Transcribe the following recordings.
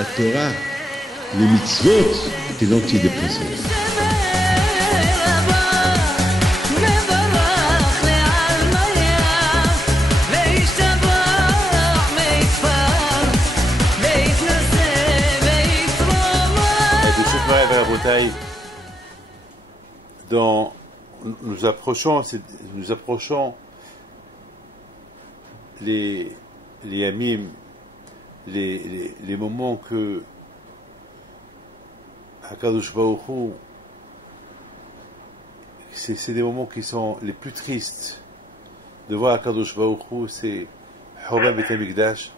la Torah, les mitzvot, c'est l'antidépresseur. Dans, nous approchons les yamim, les moments que Hakadosh Baruch Hu, c'est des moments qui sont les plus tristes de voir Hakadosh Baruch Hu, c'est Hurban Beit HaMikdash,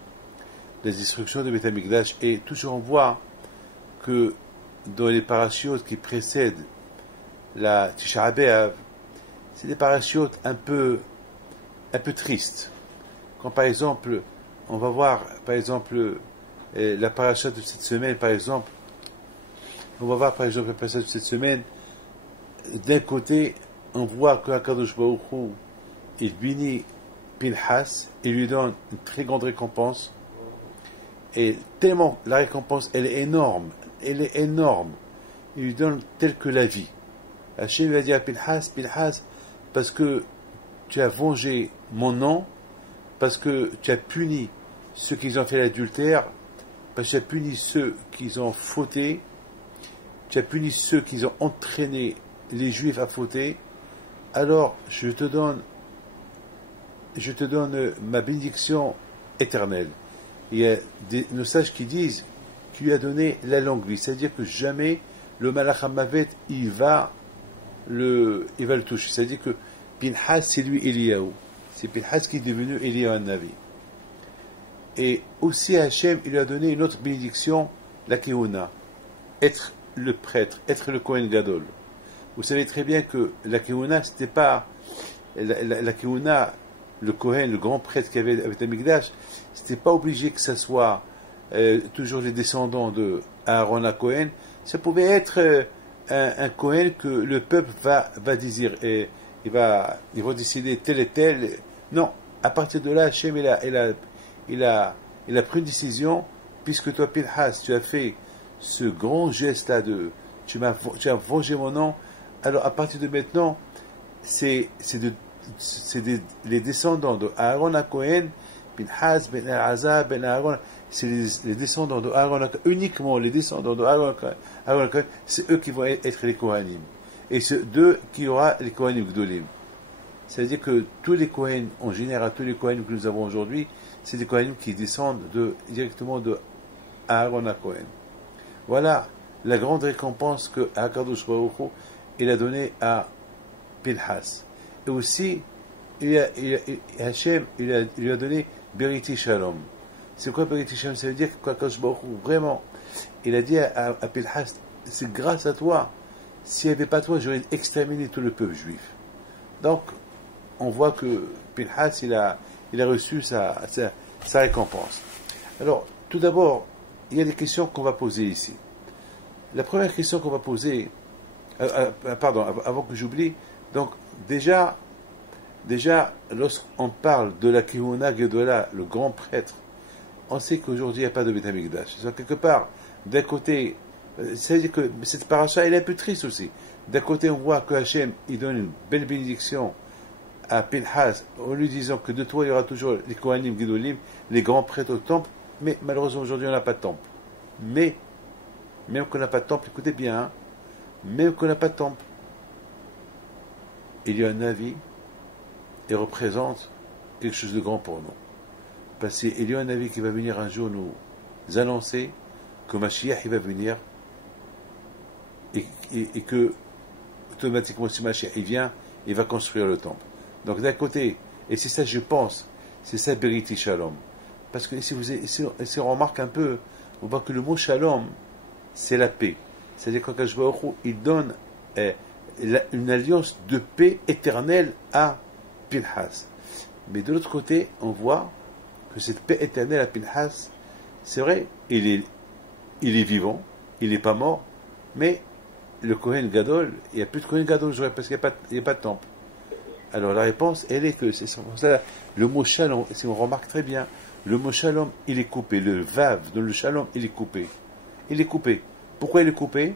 la destruction de Beit HaMikdash, et toujours on voit que dans les parachutes qui précèdent la Tisha B'Av, c'est des parachutes un peu tristes. Quand par exemple, on va voir par exemple la paracha de cette semaine, par exemple, la paracha de cette semaine, d'un côté, on voit que HaKadosh Baruch Hu, il bénit Pinhas, il lui donne une très grande récompense, et tellement la récompense, elle est énorme, il lui donne tel que la vie. Hachem va dire à Pinhas, parce que tu as vengé mon nom, parce que tu as puni ceux qui ont fait l'adultère, parce que tu as puni ceux qui ont fauté, tu as puni ceux qui ont entraîné les Juifs à fauter, alors je te donne ma bénédiction éternelle. Il y a nos sages qui disent qu'il lui a donné la longue vie, c'est-à-dire que jamais le Malach HaMavet il va le toucher. C'est-à-dire que Pinhas c'est lui Eliyahu, c'est Pinhas qui est devenu Eliyahu Navi. Et aussi Hachem il lui a donné une autre bénédiction, la Keuna, être le prêtre, être le Kohen Gadol. Vous savez très bien que la Keuna c'était pas la Keuna, le Kohen, le grand prêtre qui avait avec Hamikdash, c'était pas obligé que ça soit toujours les descendants de Aaron à Kohen. Ça pouvait être un Kohen que le peuple va désirer, ils vont décider tel et tel. Non, à partir de là, Hachem il a pris une décision, puisque toi, Pinhas, tu as fait ce grand geste-là tu as vengé mon nom. Alors à partir de maintenant, c'est les descendants de Aaron à Kohen, Pinhas, Ben Elazar, Ben Aaron, c'est les descendants de Aaron, uniquement les descendants de Aaron, c'est eux qui vont être les Kohanim. Et c'est d'eux qu'il y aura les Kohanim Gdolim. C'est-à-dire que tous les Kohanim, en général, tous les Kohanim que nous avons aujourd'hui, c'est des Kohanim qui descendent directement de Aaron à Kohen. Voilà la grande récompense que HaKadosh Baruch Hu il a donnée à Pinhas. Et aussi, Hachem il lui a donné Beriti Shalom. C'est quoi Beriti Shalom? Ça veut dire que HaKadosh Baruch Hu, vraiment, il a dit à Pinhas, c'est grâce à toi. S'il n'y avait pas toi, j'aurais exterminé tout le peuple juif. Donc, on voit que Pinhas, il a reçu sa récompense. Alors, tout d'abord, il y a des questions qu'on va poser ici. La première question qu'on va poser, avant que j'oublie, donc, déjà, lorsqu'on parle de la Kehuna Gedola, le grand prêtre, on sait qu'aujourd'hui, il n'y a pas de Beit HaMikdash. C'est quelque part, d'un côté, c'est-à-dire que cette paracha, elle est un peu triste aussi. D'un côté, on voit que Hachem, il donne une belle bénédiction à Pinhas, en lui disant que de toi, il y aura toujours les Kohanim Gedolim, les grands prêtres au temple, mais malheureusement, aujourd'hui, on n'a pas de temple. Mais, même qu'on n'a pas de temple, écoutez bien, hein, même qu'on n'a pas de temple, il y a un avis, et représente quelque chose de grand pour nous. Parce qu'il y a un avis qui va venir un jour nous annoncer que Mashiach, il va venir, et que, automatiquement, si Mashiach, il vient, il va construire le temple. Donc, d'un côté, et c'est ça, je pense, c'est ça, Beriti Shalom. Parce que si on remarque un peu, on voit que le mot Shalom, c'est la paix. C'est-à-dire qu'Akadosh Baruch Hu, il donne une alliance de paix éternelle à Pinhas. Mais de l'autre côté, on voit que cette paix éternelle à Pinhas, c'est vrai, il est vivant, il n'est pas mort, mais le Kohen Gadol, il n'y a plus de Kohen Gadol, parce qu'il n'y a pas de temple. Alors la réponse, elle est que, c'est pour ça, le mot Shalom, si on remarque très bien, le mot shalom, il est coupé. Le vav de le shalom, il est coupé. Il est coupé. Pourquoi il est coupé?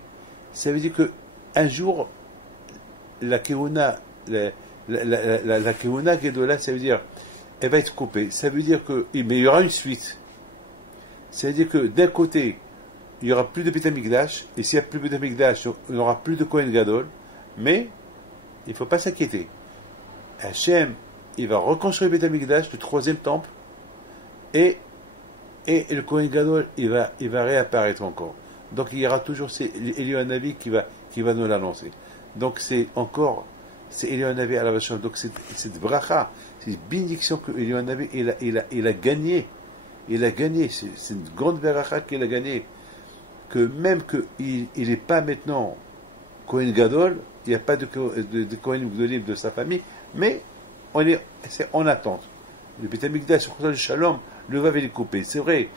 Ça veut dire que un jour, la keuna, la keuna gedola, ça veut dire, elle va être coupée. Ça veut dire que, mais il y aura une suite. Ça veut dire que d'un côté, il n'y aura plus de Beit HaMikdash, et s'il n'y a plus de Beit HaMikdash, il n'y aura plus de Kohen Gadol, mais il ne faut pas s'inquiéter. Hachem, il va reconstruire Beit HaMikdash, le troisième temple, et le Kohen Gadol, il va réapparaître encore. Donc il y aura toujours Eliyahu Hanavi qui va nous l'annoncer. Donc c'est Eliyahu Hanavi à la Vachon. Donc c'est bracha, c'est une bénédiction que Eliyahu Hanavi il a gagné. Il a gagné, c'est une grande bracha qu'il a gagné. Que même qu'il n'est pas maintenant Kohen Gadol, il n'y a pas de Kohen Gadolim de sa famille, mais c'est en attente. Le Beit HaMikdash, le Shalom, le vav est coupé. C'est vrai,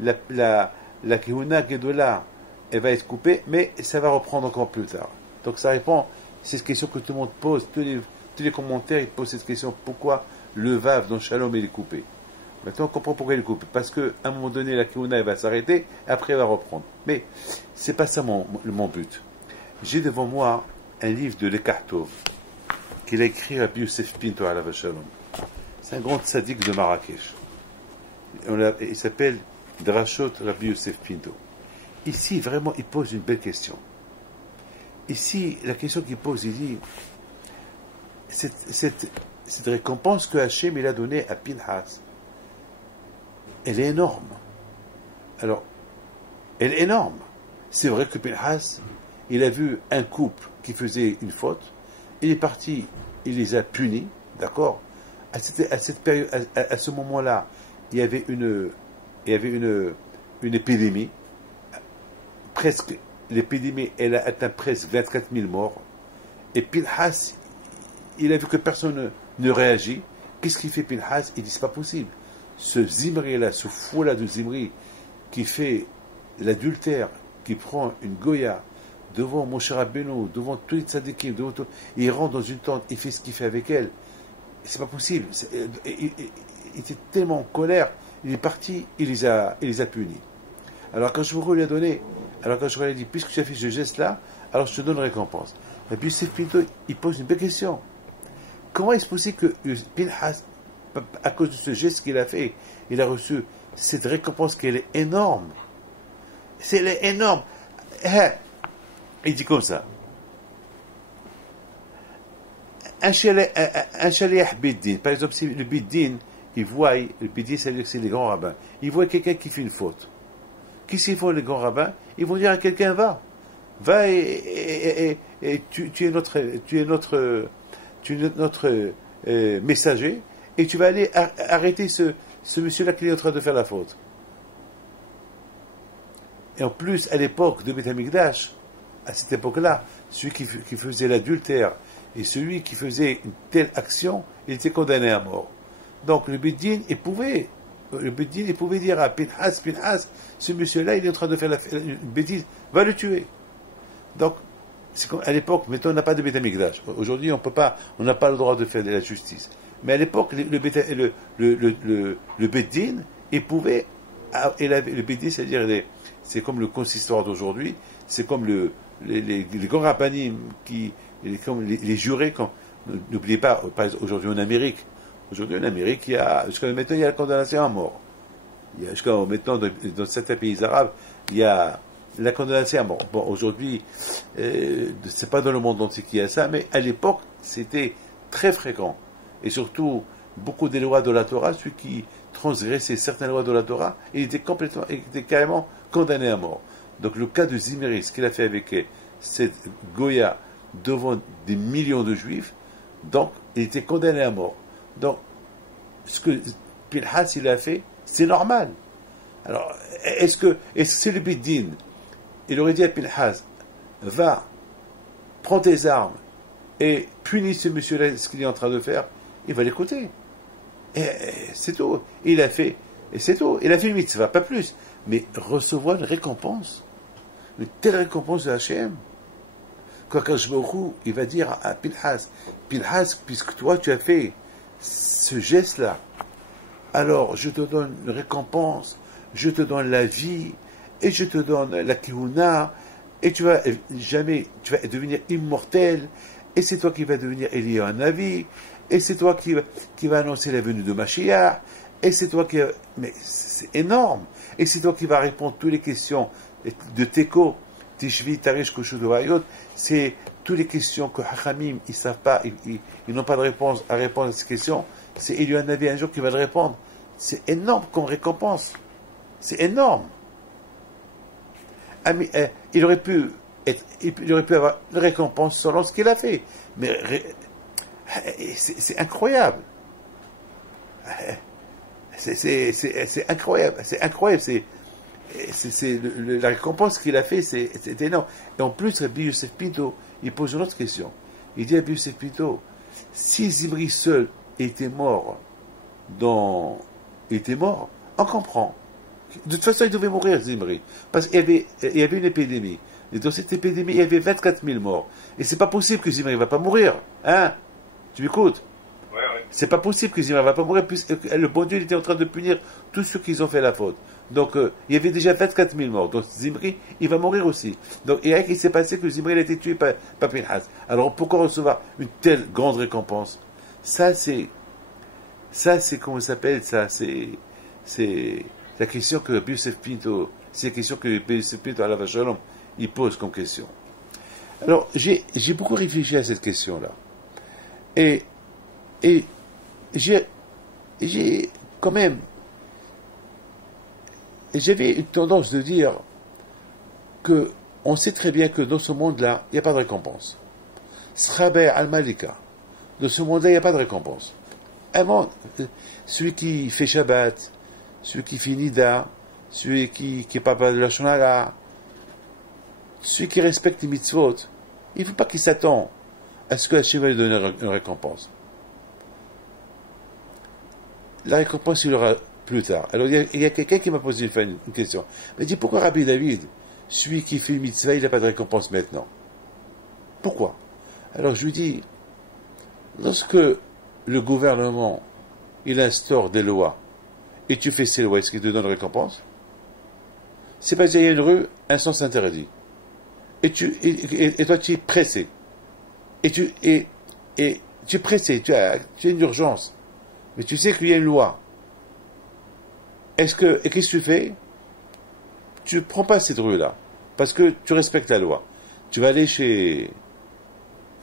la Kehuna Gedola, elle va être coupée, mais ça va reprendre encore plus tard. Donc ça répond, c'est cette question que tout le monde pose, tous les commentaires, ils posent cette question, pourquoi le vav dans Shalom il est coupé? Maintenant on comprend pourquoi il est coupé, parce qu'à un moment donné la Kehuna elle va s'arrêter, après elle va reprendre. Mais c'est pas ça mon but. J'ai devant moi un livre de Lekartov, qu'il a écrit Rabbi Yosef Pinto à la Shalom. C'est un grand tzaddik de Marrakech. Il s'appelle Drashot Rabbi Yosef Pinto. Ici, vraiment, il pose une belle question. Ici, la question qu'il pose, il dit cette récompense que Hachem il a donnée à Pinhas, elle est énorme. Alors, elle est énorme. C'est vrai que Pinhas, il a vu un couple qui faisait une faute, il est parti, il les a punis, d'accord? À cette période, à ce moment-là, il y avait une épidémie. Presque, l'épidémie, elle a atteint presque 24 000 morts. Et Pinhas, il a vu que personne ne réagit. Qu'est-ce qu'il fait Pinhas? Il dit, c'est pas possible. Ce Zimri-là, ce fou-là de Zimri, qui fait l'adultère, qui prend une Goya devant Moshe Rabbeinu, devant tous les tzadikim, il rentre dans une tente, il fait ce qu'il fait avec elle. C'est pas possible. Il était tellement en colère, il est parti, il les a punis. Alors quand je lui ai donné, alors quand je lui ai dit, puisque tu as fait ce geste-là, alors je te donne récompense. Et puis Yosef Pinto, il pose une belle question. Comment est-ce possible que Pinhas, à cause de ce geste qu'il a fait, il a reçu cette récompense qui est énorme? Elle est énorme. Il dit comme ça. Un shaliach Bid-Din, par exemple, si le Bid-Din, il voit, le Bid-Din, ça veut dire que c'est les grands rabbins, il voit quelqu'un qui fait une faute. Qu'est-ce qu'ils font les grands rabbins? Ils vont dire à quelqu'un, va et tu es notre messager, et tu vas aller arrêter ce monsieur-là qui est en train de faire la faute. Et en plus, à l'époque de Beit HaMikdash, à cette époque-là, celui qui faisait l'adultère et celui qui faisait une telle action, il était condamné à mort. Donc le Bid-Din, il pouvait dire à Pinhas, ce monsieur-là, il est en train de faire une bêtise, va le tuer. Donc, c'est comme à l'époque, maintenant on n'a pas de Beit HaMikdash. Aujourd'hui, on n'a pas le droit de faire de la justice. Mais à l'époque, le Bid-Din, il pouvait, le Bid-Din, c'est-à-dire, c'est comme le consistoire d'aujourd'hui, c'est comme les grands rabbinim comme les jurés, n'oubliez pas, par exemple, aujourd'hui en Amérique, jusqu'à maintenant, il y a la condamnation à mort. Jusqu'à maintenant, dans certains pays arabes, il y a la condamnation à mort. Bon, aujourd'hui, c'est pas dans le monde entier qu'il y a ça, mais à l'époque, c'était très fréquent. Et surtout, beaucoup des lois de la Torah, celui qui transgressait certaines lois de la Torah, il était carrément condamné à mort. Donc le cas de Zimri, ce qu'il a fait avec cette Goya devant des millions de juifs, donc il était condamné à mort. Donc ce que Pinhas il a fait, c'est normal. Alors est-ce que c'est le Bid-Din, il aurait dit à Pinhas, va, prends tes armes et punis ce monsieur-là, ce qu'il est en train de faire, il va l'écouter. Et c'est tout. Il a fait, et c'est tout. Il a fait une mitzvah, pas plus. Mais recevoir une récompense, une telle récompense de Hachem, quand Akadosh Baruch Hu, il va dire à Pinhas, puisque toi tu as fait ce geste-là, alors je te donne une récompense, je te donne la vie, et je te donne la kihuna, et tu vas devenir immortel, et c'est toi qui vas devenir Eliyahu Navi, et c'est toi qui va annoncer la venue de Mashiach, et c'est toi qui... Mais c'est énorme, et c'est toi qui vas répondre à toutes les questions de Teko, Tishvi, Tarish, Koshudovayot, c'est toutes les questions que Hachamim, ils savent pas, ils n'ont pas de réponse à répondre à ces questions, c'est Eliyahu Navi un jour qui va le répondre. C'est énorme comme récompense. C'est énorme. Il aurait pu avoir une récompense selon ce qu'il a fait. Mais c'est incroyable. C'est incroyable. C'est incroyable. La récompense qu'il a fait, c'est énorme. Et en plus, Rabbi Yosef Pinto, il pose une autre question. Il dit à Rabbi Yosef Pinto, si Zimri seul était mort, on comprend. De toute façon, il devait mourir, Zimri. Parce qu'il y avait une épidémie. Et dans cette épidémie, il y avait 24 000 morts. Et c'est pas possible que Zimri ne va pas mourir. Hein? Tu m'écoutes? Ouais. C'est pas possible que Zimri ne va pas mourir, puisque le bon Dieu il était en train de punir tous ceux qui ont fait la faute. Donc, il y avait déjà 24 000 morts. Donc, Zimri, il va mourir aussi. Donc, il s'est passé que Zimri a été tué par Pinhas. Alors, pourquoi recevoir une telle grande récompense? Ça, c'est comment ça s'appelle? C'est la question que Yosef Pinto, c'est la question que Yosef Pinto à la Vachalom, il pose comme question. Alors, j'ai beaucoup réfléchi à cette question-là. Et j'ai quand même, j'avais une tendance de dire que on sait très bien que dans ce monde-là, il n'y a pas de récompense. Sraber al-Malika. Dans ce monde-là, il n'y a pas de récompense. Celui qui fait Shabbat, celui qui fait Nida, celui qui est papa de la Shonara, celui qui respecte les mitzvot, il ne faut pas qu'il s'attend à ce que Hachem va lui donner une récompense. La récompense, il aura plus tard. Alors, il y a quelqu'un qui m'a posé une question. Il m'a dit, pourquoi Rabbi David, celui qui fait une mitzvah, il n'a pas de récompense maintenant? Pourquoi? Alors, je lui dis, lorsque le gouvernement, il instaure des lois, et tu fais ces lois, est-ce qu'il te donne une récompense? C'est parce qu'il y a une rue, un sens interdit. Et toi, tu es pressé. Et tu es pressé, tu as une urgence. Mais tu sais qu'il y a une loi. Et qu'est-ce que tu fais? Tu ne prends pas cette rue-là. Parce que tu respectes la loi. Tu vas aller chez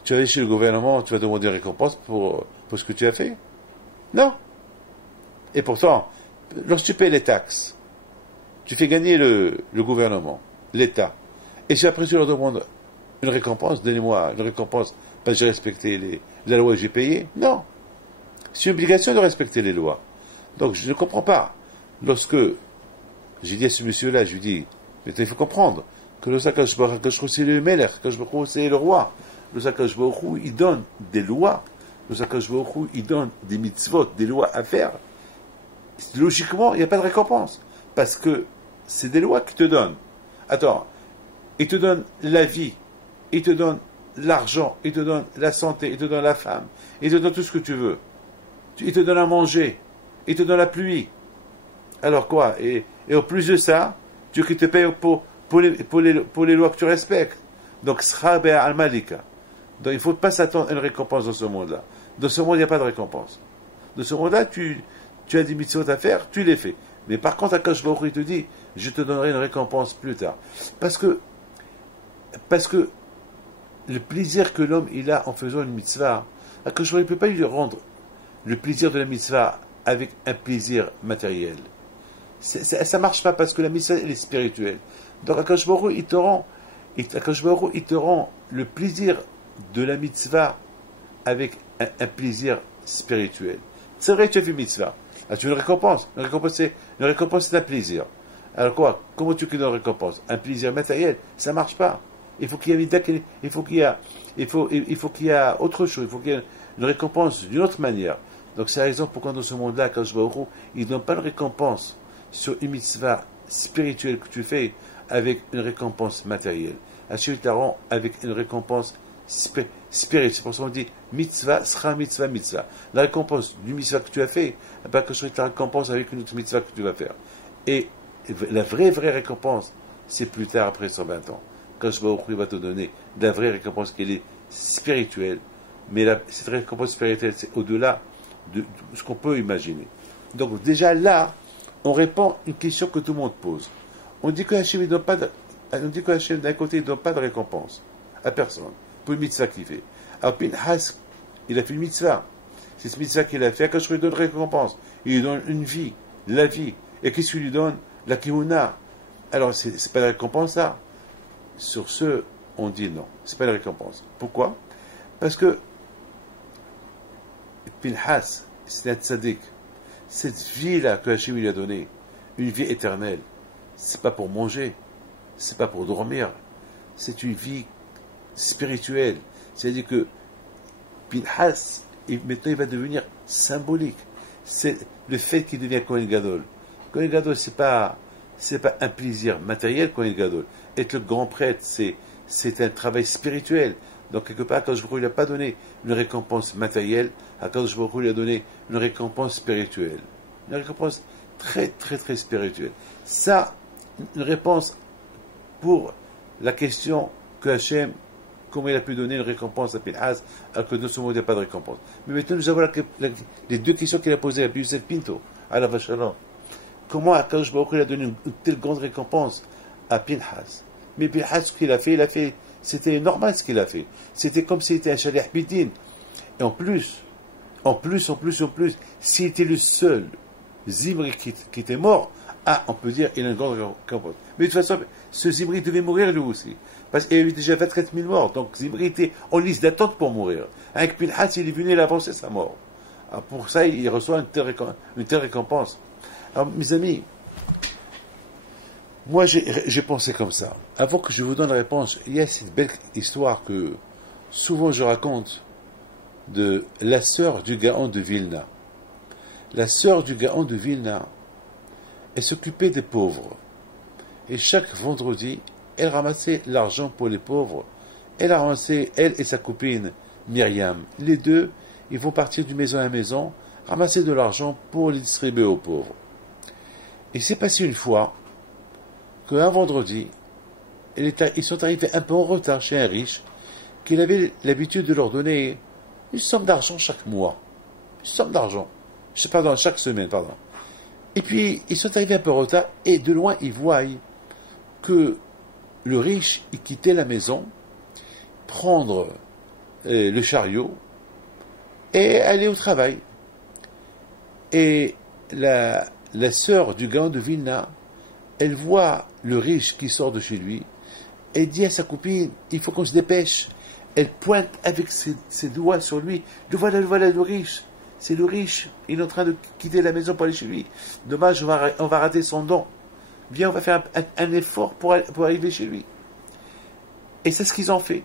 le gouvernement, tu vas demander une récompense pour ce que tu as fait? Non. Et pourtant, lorsque tu payes les taxes, tu fais gagner le gouvernement, l'État. Et si après tu leur demandes une récompense, donnez-moi une récompense parce que j'ai respecté la loi que j'ai payée? Non. C'est une obligation de respecter les lois. Donc je ne comprends pas. Lorsque j'ai dit à ce monsieur-là, je lui dis, mais il faut comprendre que le Akadosh Baruch Hu, c'est le Melech, Akadosh Baruch Hu, c'est le roi. Le Akadosh Baruch Hu, il donne des lois. Le Akadosh Baruch Hu, il donne des mitzvot, des lois à faire. Logiquement, il n'y a pas de récompense. Parce que c'est des lois qu'il te donne. Attends, il te donne la vie, il te donne l'argent, il te donne la santé, il te donne la femme, il te donne tout ce que tu veux. Il te donne à manger, il te donne la pluie. Alors quoi? Et en plus de ça, tu veux qu'il te paye pour les lois que tu respectes. Donc, Srabe al-Malika. Donc, il ne faut pas s'attendre à une récompense dans ce monde-là. Dans ce monde, il n'y a pas de récompense. Dans ce monde-là, tu as des mitzvot à faire, tu les fais. Mais par contre, Akadosh Baruch Hu, il te dit, je te donnerai une récompense plus tard. Parce que le plaisir que l'homme il a en faisant une mitzvah, Akadosh Baruch Hu ne peut pas lui rendre le plaisir de la mitzvah avec un plaisir matériel. Ça ne marche pas parce que la mitzvah elle est spirituelle. Donc Akadosh Baruch Hu, il te rend le plaisir de la mitzvah avec un plaisir spirituel. C'est vrai que tu as fait mitzvah. Ah, tu veux une récompense. Une récompense, c'est un plaisir. Alors quoi? Comment tu veux une récompense? Un plaisir matériel, ça ne marche pas. Il faut qu'il y ait autre chose. Il faut qu'il y ait une récompense d'une autre manière. Donc c'est la raison pourquoi dans ce monde-là, Akadosh Baruch Hu, il ne donne pas de récompense sur une mitzvah spirituelle que tu fais avec une récompense matérielle. Hachem te rend avec une récompense spirituelle. C'est pour ça qu'on dit mitzvah sera mitzvah mitzvah. La récompense du mitzvah que tu as fait, que je te la récompense avec une autre mitzvah que tu vas faire. Et la vraie récompense, c'est plus tard, après 120 ans. Quand je vais va te donner la vraie récompense qui est spirituelle. Mais cette récompense spirituelle, c'est au-delà de ce qu'on peut imaginer. Donc déjà là, on répond à une question que tout le monde pose. On dit que Hachem d'un côté ne donne pas de récompense à personne pour une mitzvah qu'il fait. Alors Pinchas, il a fait une mitzvah. C'est cette mitzvah qu'il a fait, quand je lui donne récompense. Il lui donne une vie, la vie. Et qu'est-ce qu'il lui donne? La kihuna. Alors c'est pas la récompense ça. Sur ce, on dit non, c'est pas la récompense. Pourquoi? Parce que Pinchas, c'est un tzaddik. Cette vie-là que Hachem lui a donnée, une vie éternelle, c'est pas pour manger, c'est pas pour dormir, c'est une vie spirituelle. C'est-à-dire que Pinchas, maintenant il va devenir symbolique. C'est le fait qu'il devient Kohen Gadol. Kohen Gadol, c'est pas un plaisir matériel, Kohen Gadol. Être le grand prêtre, c'est un travail spirituel. Donc, quelque part, quand je ne lui ai pas donné une récompense matérielle, quand je lui ai donné une récompense spirituelle. Une récompense très, très, très spirituelle. Ça, une réponse pour la question que Hachem, comment il a pu donner une récompense à Pinchas, alors que nous sommes il n'y a pas de récompense. Mais maintenant, nous avons les deux questions qu'il a posées à Youssef Pinto, à la Vachalon. Comment Akadosh Baruch Hu a donné une telle grande récompense à Pinchas? Mais Pinchas, ce qu'il a fait, c'était normal ce qu'il a fait. C'était comme s'il était un Shalech Bidin. Et en plus, s'il était le seul Zimri qui était mort, on peut dire qu'il a une grande récompense. Mais de toute façon, ce Zimri devait mourir lui aussi. Parce qu'il y avait déjà 24 000 morts. Donc Zimri était en liste d'attente pour mourir. Avec Pinchas, il est venu, il a avancé sa mort. Alors, pour ça, il reçoit une telle récompense. Alors, mes amis, moi, j'ai pensé comme ça. Avant que je vous donne la réponse, il y a cette belle histoire que souvent je raconte de la sœur du Gaon de Vilna. La sœur du Gaon de Vilna, elle s'occupait des pauvres. Et chaque vendredi, elle ramassait l'argent pour les pauvres. Elle a ramassé, elle et sa copine Myriam. Les deux, ils vont partir d'une maison à maison, ramasser de l'argent pour les distribuer aux pauvres. Et c'est passé une fois qu'un vendredi, ils sont arrivés un peu en retard chez un riche, qu'il avait l'habitude de leur donner une somme d'argent chaque mois. Une somme d'argent. Chaque semaine, pardon. Et puis, ils sont arrivés un peu en retard, et de loin, ils voient que le riche, il quittait la maison, prendre le chariot, et aller au travail. Et la sœur du Gaon de Vilna, elle voit le riche qui sort de chez lui, elle dit à sa copine, il faut qu'on se dépêche. Elle pointe avec ses doigts sur lui, le voilà le riche, c'est le riche, il est en train de quitter la maison pour aller chez lui. Dommage, on va rater son don. Viens, on va faire un effort pour arriver chez lui. Et c'est ce qu'ils ont fait.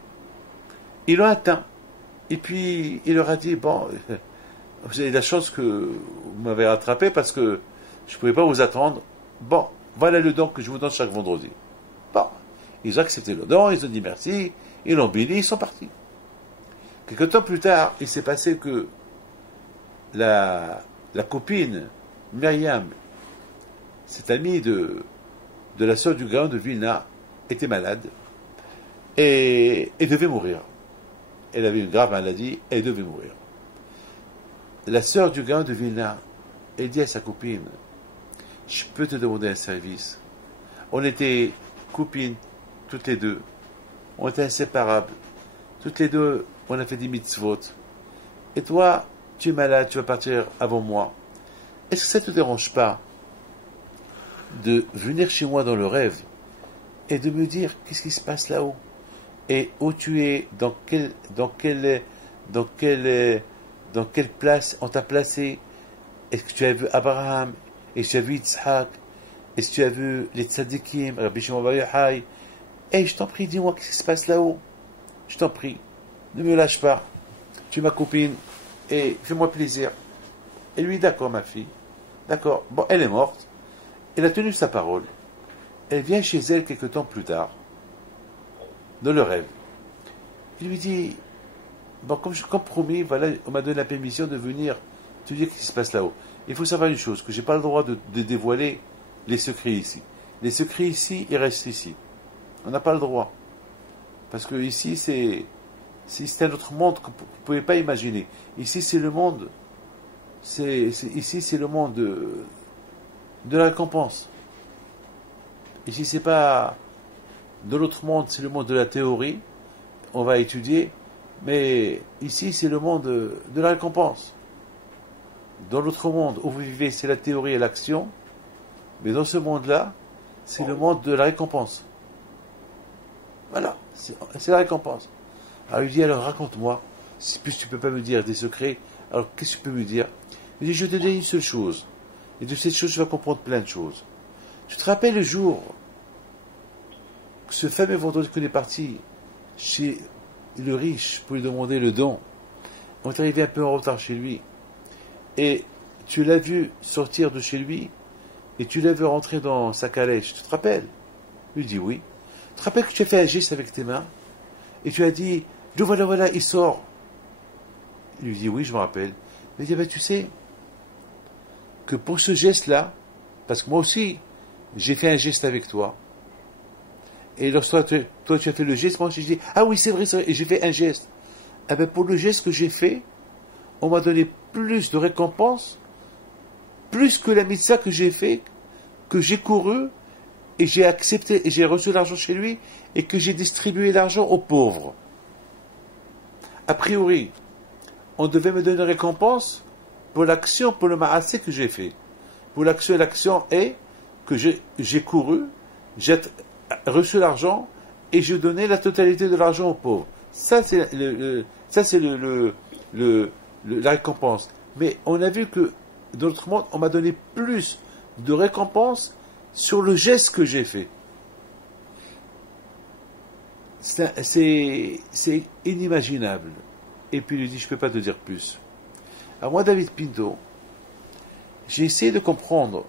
Ils l'ont atteint. Et puis, il leur a dit, bon, vous avez la chance que vous m'avez rattrapé parce que je ne pouvais pas vous attendre. Bon, voilà le don que je vous donne chaque vendredi. Bon, ils ont accepté le don, ils ont dit merci, ils l'ont béni, ils sont partis. Quelque temps plus tard, il s'est passé que la copine, Myriam, cette amie de la sœur du Gaon de Vilna, était malade et devait mourir. Elle avait une grave maladie et devait mourir. La sœur du Gaon de Vilna, elle dit à sa copine, je peux te demander un service. On était copines, toutes les deux. On était inséparables. Toutes les deux, on a fait des mitzvot. Et toi, tu es malade, tu vas partir avant moi. Est-ce que ça ne te dérange pas de venir chez moi dans le rêve et de me dire qu'est-ce qui se passe là-haut? Et où tu es, dans quelle place on t'a placé? Est-ce que tu as vu Abraham? Est-ce que tu as vu Yitzhak? Est-ce que tu as vu les tzadikim, Rabbi Shimon Bar Yochai? Et je t'en prie, dis-moi qu'est-ce qui se passe là-haut. Je t'en prie, ne me lâche pas. Tu es ma copine et fais-moi plaisir. Et lui, d'accord, ma fille. D'accord. Bon, elle est morte. Elle a tenu sa parole. Elle vient chez elle quelque temps plus tard, dans le rêve. Il lui dit, bon, comme promis, voilà, on m'a donné la permission de venir te dire ce qui se passe là-haut. Il faut savoir une chose, que j'ai pas le droit de dévoiler les secrets ici. Les secrets ici, ils restent ici. On n'a pas le droit. Parce que ici, c'est un autre monde que vous ne pouvez pas imaginer. Ici, c'est le monde, ici, c'est le monde de la récompense. Ici, c'est pas de l'autre monde, c'est le monde de la théorie. On va étudier. Mais ici, c'est le monde de la récompense. Dans l'autre monde où vous vivez, c'est la théorie et l'action. Mais dans ce monde-là, c'est le monde de la récompense. Voilà, c'est la récompense. Alors il lui dit, alors raconte-moi, si plus tu ne peux pas me dire des secrets, alors qu'est-ce que tu peux me dire? Il dit, je te dis une seule chose, et de cette chose tu vas comprendre plein de choses. Tu te rappelles le jour que ce fameux vendredi qu'on est parti chez le riche pour lui demander le don, on est arrivé un peu en retard chez lui, et tu l'as vu sortir de chez lui, et tu l'as vu rentrer dans sa calèche, tu te rappelles? Il dit oui. Tu te rappelles que tu as fait un geste avec tes mains, et tu as dit, le voilà, voilà, il sort. Il lui dit oui, je me rappelle. Il dit, ben, tu sais, que pour ce geste-là, parce que moi aussi, j'ai fait un geste avec toi, et lorsque toi tu as fait le geste, moi je dis, ah oui, c'est vrai, et j'ai fait un geste. Eh ben, pour le geste que j'ai fait, on m'a donné plus de récompense, plus que la mitzvah que j'ai fait, que j'ai couru, et j'ai accepté, et j'ai reçu l'argent chez lui, et que j'ai distribué l'argent aux pauvres. A priori, on devait me donner une récompense pour l'action, pour le ma'asé que j'ai fait. Pour l'action est que j'ai couru, j'ai reçu l'argent, et j'ai donné la totalité de l'argent aux pauvres. Ça, c'est la récompense. Mais on a vu que, dans notre monde, on m'a donné plus de récompense sur le geste que j'ai fait. C'est inimaginable. Et puis il lui dit, je ne peux pas te dire plus. Alors moi, David Pinto, j'ai essayé de comprendre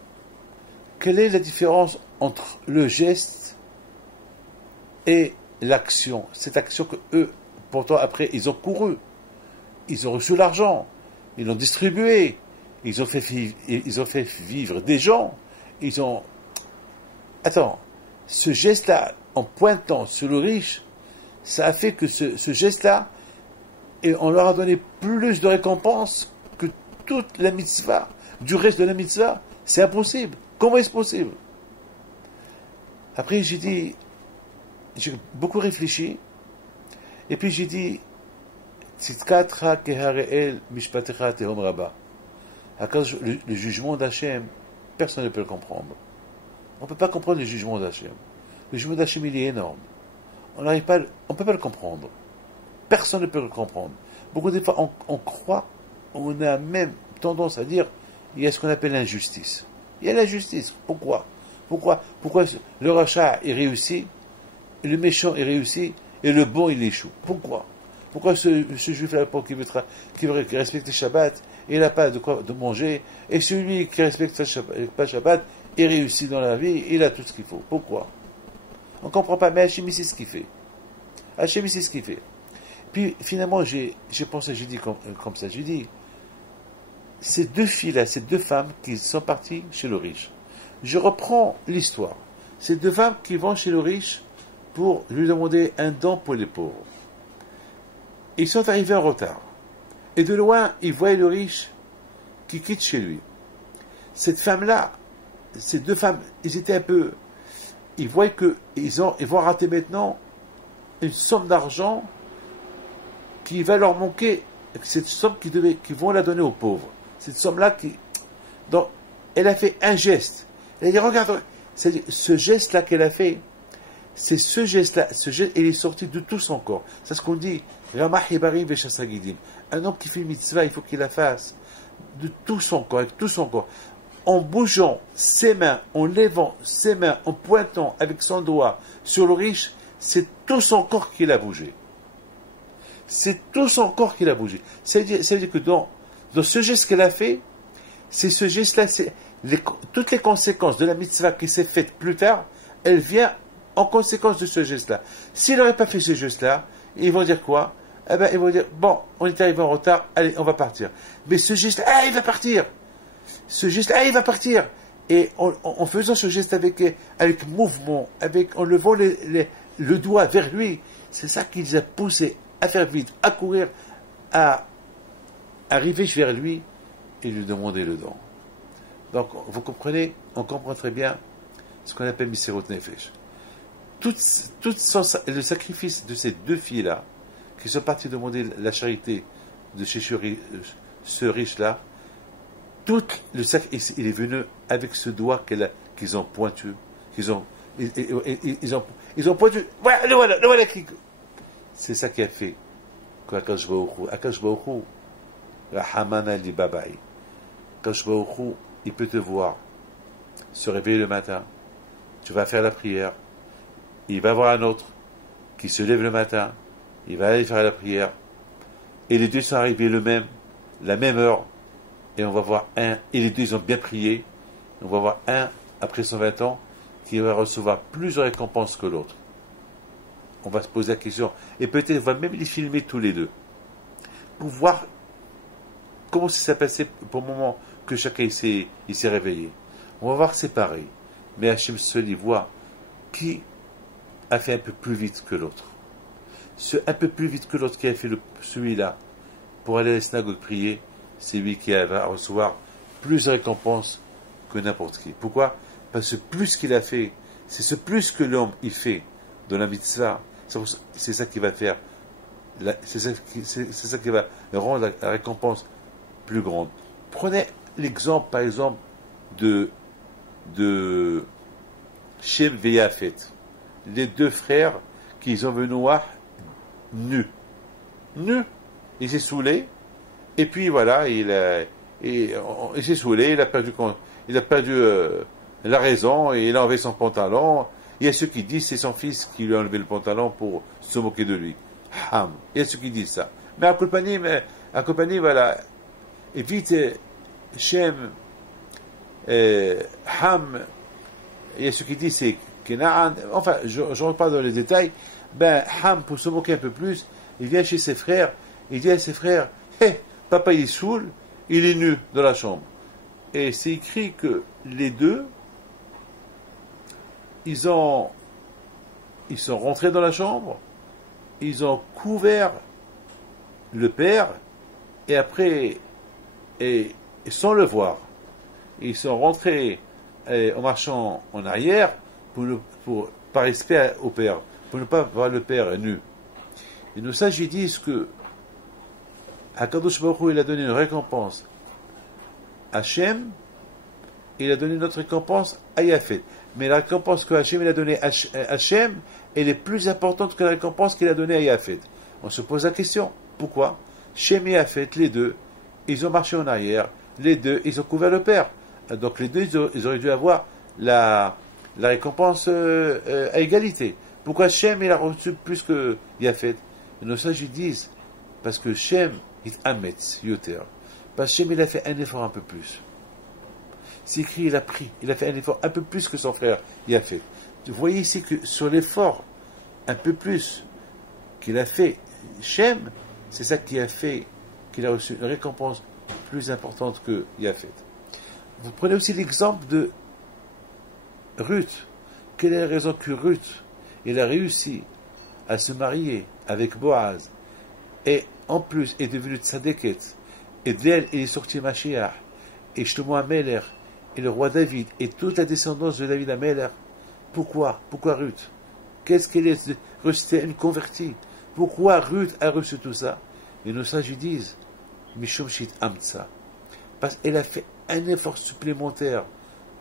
quelle est la différence entre le geste et l'action. Cette action que eux, pourtant après, ils ont couru. Ils ont reçu l'argent. Ils l'ont distribué. Ils ont fait vivre des gens. Ils ont... Attends, ce geste-là, en pointant sur le riche, ça a fait que ce geste-là, et on leur a donné plus de récompense que toute la mitzvah, du reste de la mitzvah. C'est impossible. Comment est-ce possible? Après, j'ai beaucoup réfléchi, et puis j'ai dit, le jugement d'Hachem, personne ne peut le comprendre. On ne peut pas comprendre le jugement d'Hachem. Le jugement d'Hachem, il est énorme. On ne peut pas le comprendre. Personne ne peut le comprendre. Beaucoup de fois, on croit, on a même tendance à dire, il y a ce qu'on appelle l'injustice. Il y a l'injustice. Pourquoi le rachat est réussi, et le méchant est réussi, et le bon il échoue? Pourquoi ce juif-là qui veut respecter Shabbat, il n'a pas de manger, et celui qui ne respecte pas Shabbat, il réussit dans la vie, il a tout ce qu'il faut? Pourquoi? On ne comprend pas, mais Hachem, c'est ce qu'il fait. Hachem, c'est ce qu'il fait. Puis finalement, j'ai pensé, j'ai dit comme ça, j'ai dit, ces deux filles-là, ces deux femmes qui sont parties chez le riche. Je reprends l'histoire. Ces deux femmes qui vont chez le riche pour lui demander un don pour les pauvres. Ils sont arrivés en retard. Et de loin, ils voient le riche qui quitte chez lui. Cette femme-là, ces deux femmes, ils étaient un peu... Ils voient qu'ils vont rater maintenant une somme d'argent qui va leur manquer, cette somme qu'ils vont la donner aux pauvres. Cette somme-là donc, elle a fait un geste. Elle a dit, regarde, ce geste-là qu'elle a fait, c'est ce geste-là, il est sorti de tout son corps. C'est ce qu'on dit, Ramah Hibarim Veshasagidim. Un homme qui fait une mitzvah, il faut qu'il la fasse de tout son corps, avec tout son corps. En bougeant ses mains, en levant ses mains, en pointant avec son doigt sur le riche, c'est tout son corps qu'il a bougé. C'est tout son corps qu'il a bougé. Ça veut dire que dans ce geste qu'elle a fait, c'est ce geste-là, toutes les conséquences de la mitzvah qui s'est faite plus tard, elle vient en conséquence de ce geste-là. S'il n'aurait pas fait ce geste-là, ils vont dire quoi? Eh ben, ils vont dire, bon, on est arrivé en retard, allez, on va partir. Mais ce geste, ah, il va partir. Ce geste, ah, il va partir. Et en faisant ce geste avec mouvement, en levant le doigt vers lui, c'est ça qui les a poussés à faire vite, à courir, à arriver vers lui et lui demander le don. Donc, vous comprenez, on comprend très bien ce qu'on appelle Misérot Nefesh. Tout le sacrifice de ces deux filles-là, qui sont parties demander la charité de chez ce riche-là, tout le sacrifice, il est venu avec ce doigt qu'ils ont pointu, ils ont pointu, le voilà qui... C'est ça qui a fait qu'Akadosh Baruch Hu, Rahamana li Babaï, Akadosh Baruch Hu, il peut te voir se réveiller le matin, tu vas faire la prière, il va voir un autre qui se lève le matin, il va aller faire la prière, et les deux sont arrivés la même heure, et on va voir un, et les deux ils ont bien prié, on va voir un, après 120 ans, qui va recevoir plus de récompenses que l'autre. On va se poser la question, et peut-être on va même les filmer tous les deux, pour voir comment ça s'est passé pour le moment que chacun il s'est réveillé. On va voir séparé, mais Hachem seul il voit qui a fait un peu plus vite que l'autre. Ce un peu plus vite que l'autre qui a fait celui-là pour aller à la synagogue prier, c'est lui qui va recevoir plus de récompenses que n'importe qui. Pourquoi? Parce que plus qu'il a fait, c'est ce plus que l'homme il fait dans la mitzvah, c'est ça qui va faire, c'est ça qui va rendre la récompense plus grande. Prenez l'exemple, par exemple, de Shem et Yafet, les deux frères qui sont venus voir nus. Il s'est saoulé, et puis voilà, il s'est saoulé, il a perdu la raison, et il a enlevé son pantalon. Il y a ceux qui disent c'est son fils qui lui a enlevé le pantalon pour se moquer de lui. Ham. Il y a ceux qui disent ça. Mais à compagnie, voilà. Et vite, Shem, Ham, il y a ceux qui disent c'est Kenaan. Enfin, je ne rentre pas dans les détails. Ben, Ham, pour se moquer un peu plus, il vient chez ses frères, il dit à ses frères, hey, papa il est saoul, il est nu dans la chambre. Et c'est écrit que les deux, ils sont rentrés dans la chambre, ils ont couvert le père, et après, et sans le voir, ils sont rentrés en marchant en arrière par respect au père, pour ne pas voir le père nu. Et nos sages disent que Akadosh Baruch Hu, il a donné une récompense à Hachem, il a donné notre récompense à Yafet. Mais la récompense que Hachem il a donnée à Hachem, elle est plus importante que la récompense qu'il a donnée à Yafet. On se pose la question, pourquoi? Shem et Yafet, les deux, ils ont marché en arrière, les deux, ils ont couvert le père. Donc les deux, ils auraient dû avoir la récompense à égalité. Pourquoi Shem, il a reçu plus que Yafet? Et nos sages disent, parce que Shem, il ametz, yoter. Parce que Shem, il a fait un effort un peu plus. C'est écrit, il a fait un effort un peu plus que son frère Yafet. Vous voyez ici que sur l'effort un peu plus qu'il a fait Shem, c'est ça qui a fait qu'il a reçu une récompense plus importante que Yafet. Vous prenez aussi l'exemple de Ruth. Quelle est la raison que Ruth, elle a réussi à se marier avec Boaz, et en plus est devenue tzadeket, et d'elle il est sorti Mashiach, et Shlomo HaMelech, et le roi David, et toute la descendance de David HaMelech? Pourquoi Ruth? Qu'est-ce qu'elle est? C'était une convertie. Pourquoi Ruth a reçu tout ça? Et nos sages disent, Mishum Shit Amtsa, parce qu'elle a fait un effort supplémentaire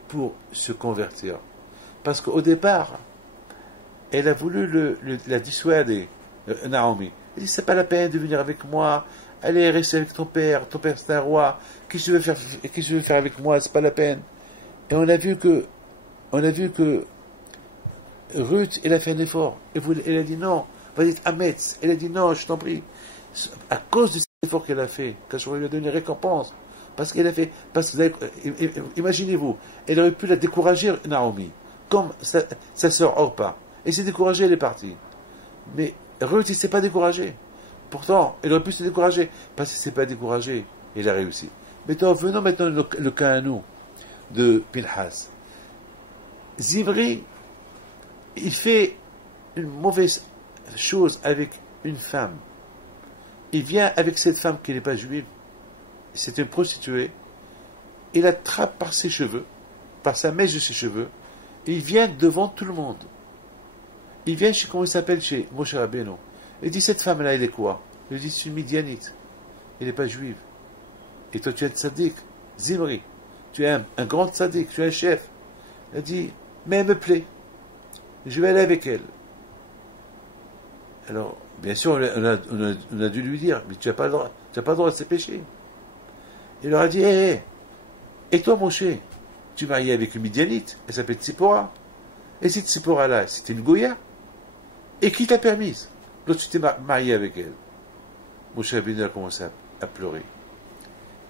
pour se convertir. Parce qu'au départ, elle a voulu la dissuader, Naomi. Elle dit, c'est pas la peine de venir avec moi, allez rester avec ton père c'est un roi, qu'est-ce que tu veux faire avec moi, c'est pas la peine. Et on a vu que Ruth, elle a fait un effort, elle a dit non, vas-y, Ametz, elle a dit non, je t'en prie, à cause de cet effort qu'elle a fait, quand je lui ai donné récompense, parce qu'elle a fait, imaginez-vous, elle aurait pu la décourager, Naomi, comme sa sœur Orpa, et s'est découragée, elle est partie. Mais Ruth, il ne s'est pas découragé. Pourtant, il aurait pu se décourager. Parce qu'il ne s'est pas découragé. Il a réussi. Mais venons maintenant le cas à nous de Pinhas. Zimri, il fait une mauvaise chose avec une femme. Il vient avec cette femme qui n'est pas juive. C'est une prostituée. Il l'attrape par ses cheveux, par sa mèche de ses cheveux. Et il vient devant tout le monde. Il vient chez, comment il s'appelle, chez Moshe Rabbeinu. Il dit, cette femme-là, elle est quoi? Il dit, c'est une Midianite. Elle n'est pas juive. Et toi, tu es un tzaddik, Zimri. Tu es un grand tzaddik, tu es un chef. Il dit, mais elle me plaît. Je vais aller avec elle. Alors, bien sûr, on a dû lui dire, mais tu n'as pas le droit de se pécher. Il leur a dit, hé, et toi, Moshe, tu es marié avec une Midianite, elle s'appelle Tzipora. Et cette Tzipora-là, c'était une Goya. Et qui t'a permise? Lorsque tu t'es marié avec elle. Moshe Rabbeinu a commencé à pleurer.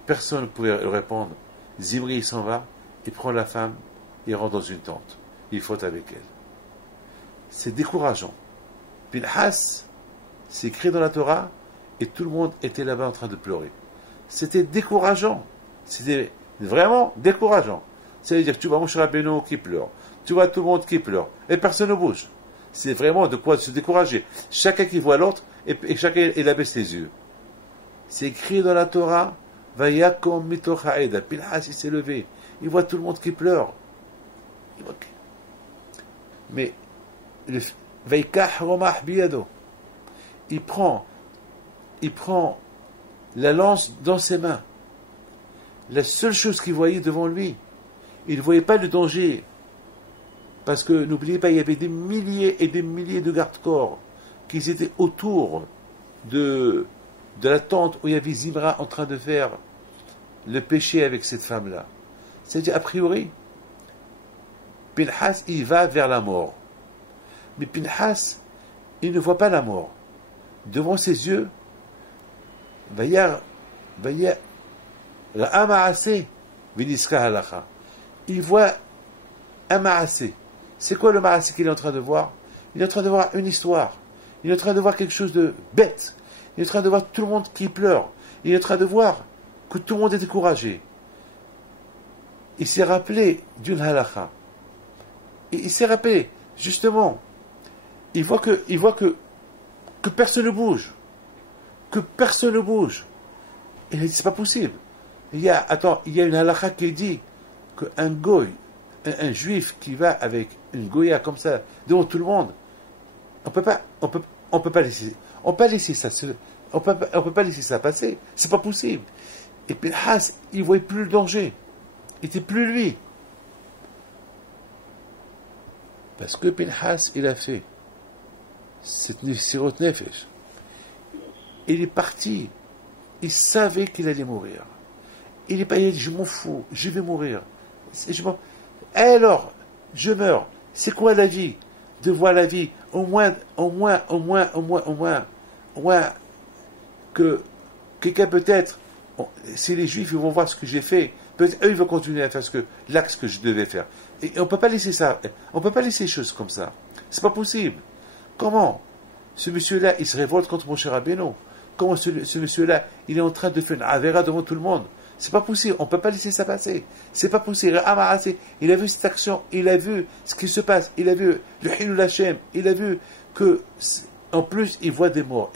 Personne ne pouvait lui répondre. Zimri, il s'en va, il prend la femme, il rentre dans une tente. Il faut avec elle. C'est décourageant. Pinhas, c'est écrit dans la Torah, et tout le monde était là-bas en train de pleurer. C'était décourageant. C'était vraiment décourageant. C'est-à-dire que tu vois Moshe Rabbeinu qui pleure, tu vois tout le monde qui pleure, et personne ne bouge. C'est vraiment de quoi se décourager. Chacun qui voit l'autre, et chacun il abaisse les yeux. C'est écrit dans la Torah, Vayakom mitoch ha'eda. Pinhas, il s'est levé. Il voit tout le monde qui pleure. Mais, Vaikach romah biyado. Il prend la lance dans ses mains. La seule chose qu'il voyait devant lui, il ne voyait pas le danger. Parce que, n'oubliez pas, il y avait des milliers et des milliers de gardes-corps qui étaient autour de la tente où il y avait Zimra en train de faire le péché avec cette femme-là. C'est-à-dire, a priori, Pinhas, il va vers la mort. Mais Pinhas, il ne voit pas la mort. Devant ses yeux, il voit un ma'asé. C'est quoi le ma'asé qu'il est en train de voir? Il est en train de voir une histoire. Il est en train de voir quelque chose de bête. Il est en train de voir tout le monde qui pleure. Il est en train de voir que tout le monde est découragé. Il s'est rappelé d'une halakha. Il s'est rappelé, justement, il voit que personne ne bouge. Que personne ne bouge. Et il dit, c'est pas possible. Il y a une halakha qui dit qu'un goy, un juif qui va avec une goya comme ça, devant tout le monde, on peut pas laisser ça passer. C'est pas possible. Et Pinhas, il voyait plus le danger. Il n'était plus lui. Parce que Pinhas, il a fait cette sirot nefesh. Il est parti. Il savait qu'il allait mourir. Il a dit, je m'en fous, je vais mourir. Et alors, je meurs. C'est quoi la vie? De voir la vie. Au moins, que quelqu'un peut-être, si les Juifs ils vont voir ce que j'ai fait, peut-être eux ils vont continuer à faire l'axe que je devais faire. Et on ne peut pas laisser ça. On ne peut pas laisser les choses comme ça. C'est pas possible. Comment? Ce monsieur-là, il se révolte contre Moshe Rabbeinu. Comment ce monsieur-là, il est en train de faire une avera devant tout le monde? C'est pas possible, on ne peut pas laisser ça passer. C'est pas possible. Il a vu cette action, il a vu ce qui se passe, il a vu le Hilul Hashem, il a vu que, en plus, il voit des morts.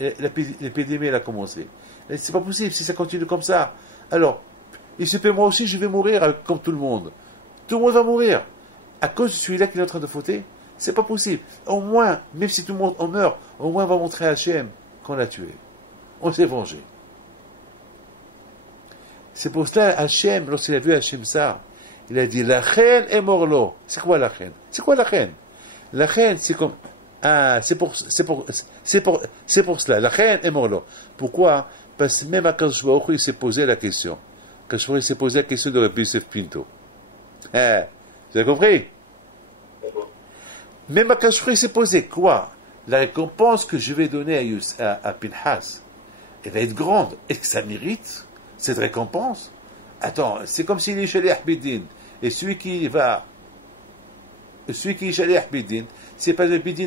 L'épidémie, elle a commencé. C'est pas possible si ça continue comme ça. Alors, il se fait, moi aussi, je vais mourir comme tout le monde. Tout le monde va mourir. À cause de celui-là qui est en train de fauter, c'est pas possible. Au moins, même si tout le monde en meurt, au moins on va montrer à Hashem qu'on l'a tué. On s'est vengé. C'est pour cela, Hachem, lorsqu'il a vu Hachem ça, il a dit, la reine est morlo. C'est quoi la reine? C'est quoi la reine? La reine, c'est comme, c'est pour cela. La reine est morlo. Pourquoi? Parce que même à Kadosh Baruch Hu, il s'est posé la question. Kadosh Baruch Hu, il s'est posé la question de Rabbi Yosef Pinto. Vous avez compris? Même à Kadosh Baruch Hu, il s'est posé quoi? La récompense que je vais donner à Pinhas, elle va être grande. Est-ce que ça mérite cette récompense? Attends, c'est comme s'il est chez les Ahbidin. Et celui qui va celui qui est Shaliach Bidin, c'est pas le Bidin,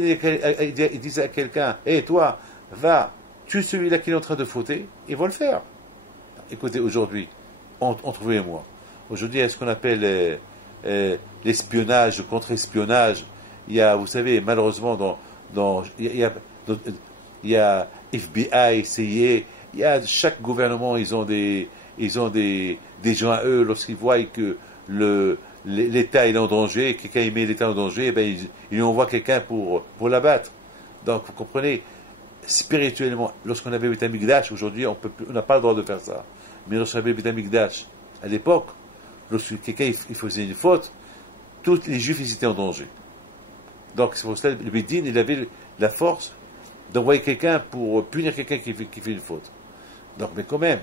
il dit à quelqu'un, hé, toi, va, tue celui-là qui est en train de fauter, ils vont le faire. Écoutez, aujourd'hui, entre vous et moi, aujourd'hui, il y a ce qu'on appelle l'espionnage, le contre-espionnage. Il y a, vous savez, malheureusement, il y a FBI, CIA, il y a chaque gouvernement, ils ont des gens à eux, lorsqu'ils voient que l'État est en danger, et quelqu'un met l'État en danger, ben, ils envoient quelqu'un pour l'abattre. Donc, vous comprenez, spirituellement, lorsqu'on avait le Beit HaMikdash, aujourd'hui, on n'a pas le droit de faire ça. Mais lorsqu'on avait le Beit HaMikdash, à l'époque, lorsque quelqu'un il faisait une faute, tous les Juifs ils étaient en danger. Donc, c'est pour ça que le Beit Din, il avait la force d'envoyer quelqu'un pour punir quelqu'un qui fait une faute. Donc, mais quand même,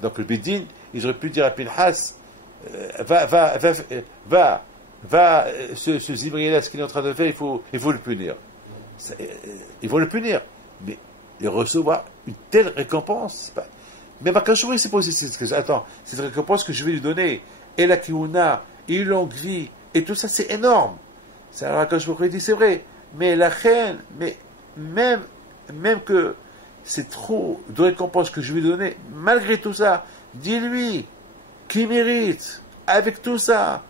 donc le Beit Din, ils auraient pu dire à Pinchas, va, ce Zimri-là, ce qu'il est en train de faire, il faut le punir. Ils vont le punir. Mais il recevoir une telle récompense, c'est pas... Mais Akash Baruch Hu s'est posé cette question. Attends, cette récompense que je vais lui donner, et la Kihuna, et une longue vie, et tout ça, c'est énorme. C'est alors Akash Baruch Hu dit, c'est vrai, mais la reine, mais même que c'est trop de récompense que je vais lui donner, malgré tout ça, dis-lui qu'il mérite, avec tout ça,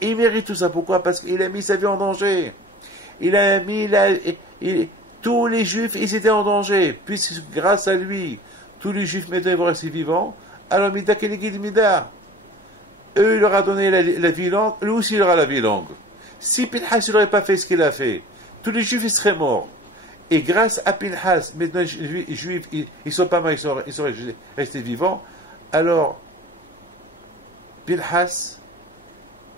il mérite tout ça. Pourquoi? Parce qu'il a mis sa vie en danger. Tous les Juifs, ils étaient en danger, puisque grâce à lui, tous les Juifs maintenant vont rester vivants. Alors, Mida Kenegid Mida, eux, il leur a donné la vie longue, lui aussi, il aura la vie longue. Si Pinchas n'aurait pas fait ce qu'il a fait, tous les Juifs, ils seraient morts. Et grâce à Pinchas, maintenant, les Juifs, ils sont pas morts, ils sont restés vivants. Alors, Pinchas,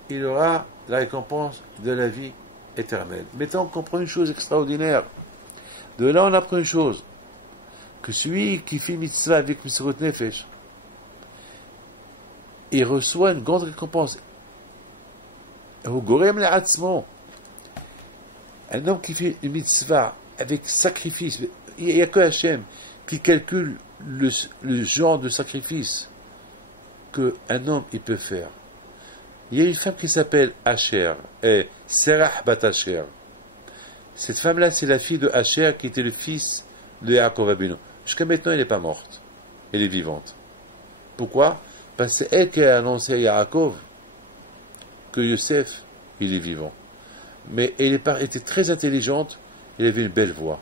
il aura la récompense de la vie éternelle. Maintenant, on comprend une chose extraordinaire. De là, on apprend une chose, que celui qui fait mitzvah avec Mitzvot Nefesh, il reçoit une grande récompense. Un homme qui fait une mitzvah avec sacrifice, il n'y a que Hachem qui calcule le genre de sacrifice qu'un homme il peut faire. Il y a une femme qui s'appelle Asher, Serah Bat Asher. Cette femme-là, c'est la fille de Asher qui était le fils de Yaakov Abinu. Jusqu'à maintenant, elle n'est pas morte. Elle est vivante. Pourquoi? Parce que c'est elle qui a annoncé à Yaakov que Yosef, il est vivant. Mais elle était très intelligente, elle avait une belle voix.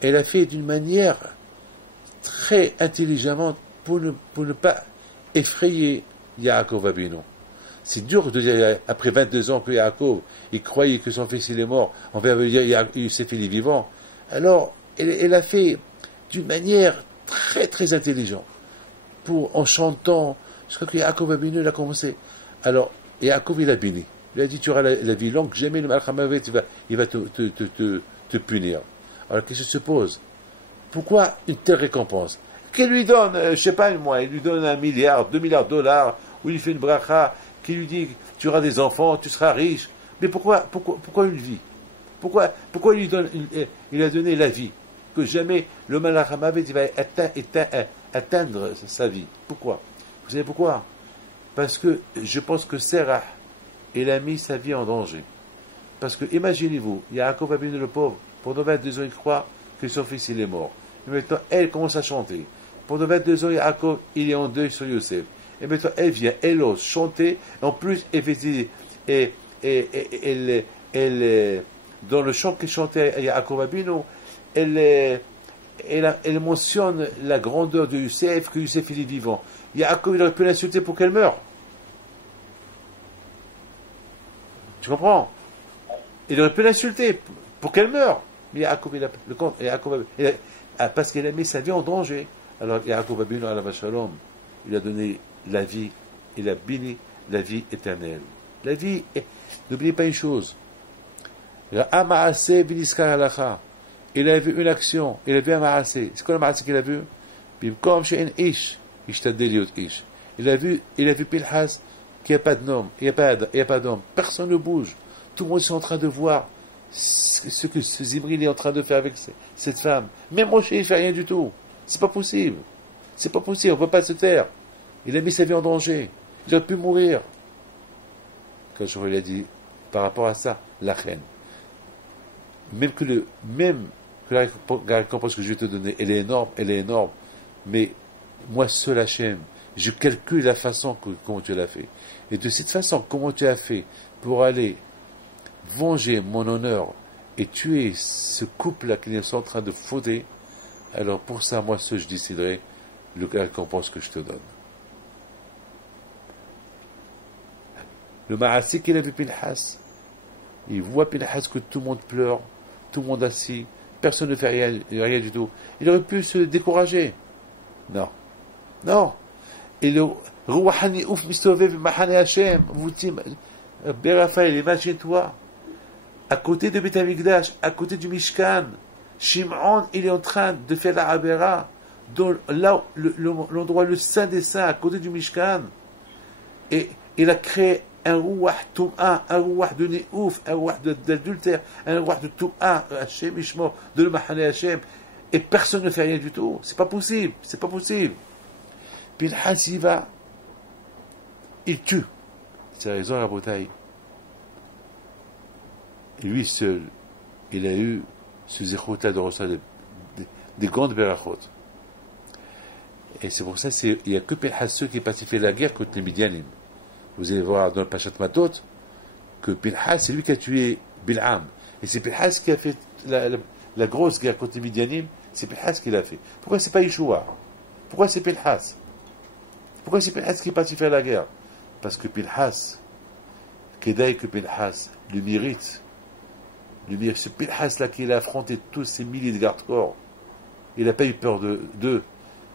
Elle a fait d'une manière très intelligemment pour ne pas effrayer Yaakov Abinu. C'est dur de dire, après 22 ans que Yaakov, il croyait que son fils il est mort, on va dire Yosef il est vivant. Alors, elle a fait d'une manière très très intelligente, en chantant, je crois que Yaakov Abinu, il a commencé. Alors, Yaakov il a béni. Il a dit, tu auras la vie longue, jamais le Malach HaMavet, il va te punir. Alors, qu'est-ce qui se pose? Pourquoi une telle récompense? Qu'elle lui donne, je ne sais pas moi, il lui donne 1 milliard, 2 milliards de dollars, ou il fait une bracha, qui lui dit, tu auras des enfants, tu seras riche. Mais pourquoi une vie? Pourquoi il a donné la vie? Que jamais le Malach HaMavet va atteindre sa vie. Pourquoi? Vous savez pourquoi? Parce que je pense que Serah, il a mis sa vie en danger. Parce que, imaginez-vous, Yaakov Abinu le pauvre, pendant 22 ans, il croit que son fils il est mort. Et maintenant, elle commence à chanter. Pendant 22 ans, Yaakov, il est en deuil sur Yosef. Et maintenant, elle vient, elle ose chanter. En plus, elle fait dans le chant qu'elle chantait à Yaakov Abinu, elle mentionne la grandeur de Yosef, que Yosef il est vivant. Yaakov, il aurait pu l'insulter pour qu'elle meure. Tu comprends? Il aurait pu l'insulter pour qu'elle meure. Mais Yaakov, parce qu'il a mis sa vie en danger. Alors Yaakov Abinu alav shalom, il a donné la vie, il a béni la vie éternelle. La vie, n'oubliez pas une chose. Il a vu une action, il a vu un ma'aseh. C'est quoi le ma'aseh qu'il a vu? Il a vu Pinchas qu'il n'y a pas de nom, il n'y a pas d'homme. Personne ne bouge. Tout le monde est en train de voir ce que ce Zimri est en train de faire avec cette femme. Même Moshe, il ne fait rien du tout. C'est pas possible. C'est pas possible, on ne peut pas se taire. Il a mis sa vie en danger. Il aurait pu mourir. Quand je lui ai dit, par rapport à ça, la reine. Même que la récompense que je vais te donner, elle est énorme, mais moi seul Hachem, je calcule la façon comment tu l'as fait. Et de cette façon, comment tu as fait pour aller venger mon honneur et tuer ce couple-là qui sont en train de fauder, alors pour ça, moi seul, je déciderai la récompense que je te donne. Le Maasik, il a vu Pinhas. Il voit Pinhas que tout le monde pleure, tout le monde assis, personne ne fait rien du tout. Il aurait pu se décourager. Non. Et le Rouhani ouf mistovev mahane Hashem. Vous dites, Raphaël, imagine-toi, à côté de Beth Amikdash, à côté du Mishkan, Shimon, il est en train de faire la Avera, dans l'endroit le saint des saints, à côté du Mishkan. Et il a créé un rouah Toum'a, un rouah de Néouf, un rouah d'adultère, un rouah de Toum'a, Hachem Ishmo, de le Mahane Hachem, et personne ne fait rien du tout. C'est pas possible. Pinhas y va, il tue. C'est la raison, la bataille. Lui seul, il a eu ce zéchot-là de recevoir des grandes berachot. Et c'est pour ça qu'il n'y a que Pinhas seul qui a pacifié la guerre contre les Midianim. Vous allez voir dans le Pachat Matot que Pinhas, c'est lui qui a tué Bil'am. Et c'est Pinhas qui a fait la grosse guerre contre les Midianim, c'est Pinhas qui l'a fait. Pourquoi c'est pas Yeshua? Pourquoi c'est Pinhas? Pourquoi c'est Pinhas qui est parti faire la guerre? Parce que Pinhas, Kedaï que Pinhas, le mérite, ce Pinhas-là qui a affronté tous ces milliers de garde-corps, il n'a pas eu peur d'eux.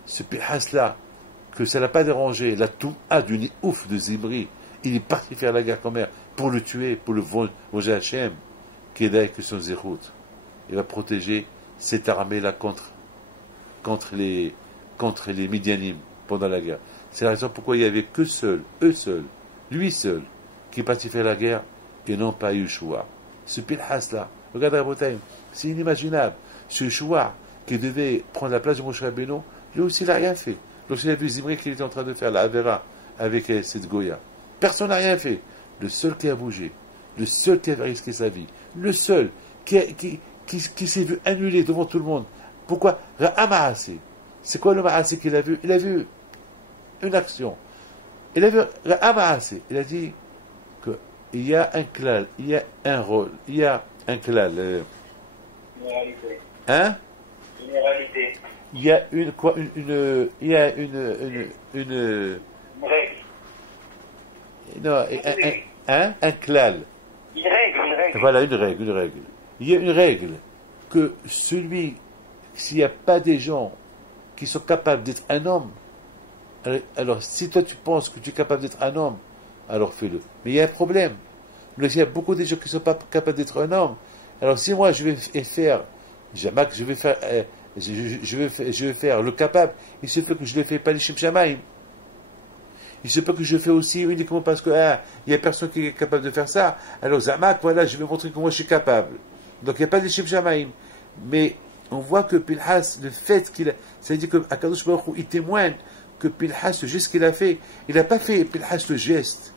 Ce Pinhas-là, que ça n'a pas dérangé, la Toum'a du Néouf de Zimri, il est parti faire la guerre quand même, pour le tuer, pour le venger Hachem, Kedaï que son zérout. Il va protéger cette armée-là contre les Midianim pendant la guerre. C'est la raison pourquoi il n'y avait que eux seuls, lui seul, qui est parti faire la guerre, et non pas Yeshua. Ce Pinhas-là, regardez la Bretagne, c'est inimaginable. Ce Yeshua, qui devait prendre la place de Moshe Rabbeinu, lui aussi il n'a rien fait. Lorsqu'il a vu Zimri qu'il était en train de faire la Avera avec cette Goya, personne n'a rien fait. Le seul qui a bougé, le seul qui a risqué sa vie, le seul qui s'est vu annuler devant tout le monde. Pourquoi? Ra'amaasé. C'est quoi le Maasé qu'il a vu? Il a vu une action. Il a vu Ra'amaasé. Il a dit qu'il y a un klal, il y a un rôle, il y a un klal. Une réalité. Hein? Une réalité. Il y a une règle. Non, un klal. Une règle. Voilà, une règle. Il y a une règle que s'il n'y a pas des gens qui sont capables d'être un homme, alors si toi tu penses que tu es capable d'être un homme, alors fais-le. Mais il y a un problème. Il y a beaucoup de gens qui ne sont pas capables d'être un homme. Alors si moi je vais faire le capable, il se peut que je ne le fais pas les Shem Shamaim. Il se peut que je le fais aussi uniquement parce que il n'y a personne qui est capable de faire ça. Alors Zamak, voilà, je vais montrer que moi je suis capable. Donc il n'y a pas de Shem Shamaim. Mais on voit que Pinhas, le fait qu'il a, c'est-à-dire que Akadosh Baruch Hu, il témoigne que Pinhas, le geste qu'il a fait, il n'a pas fait Pinhas le geste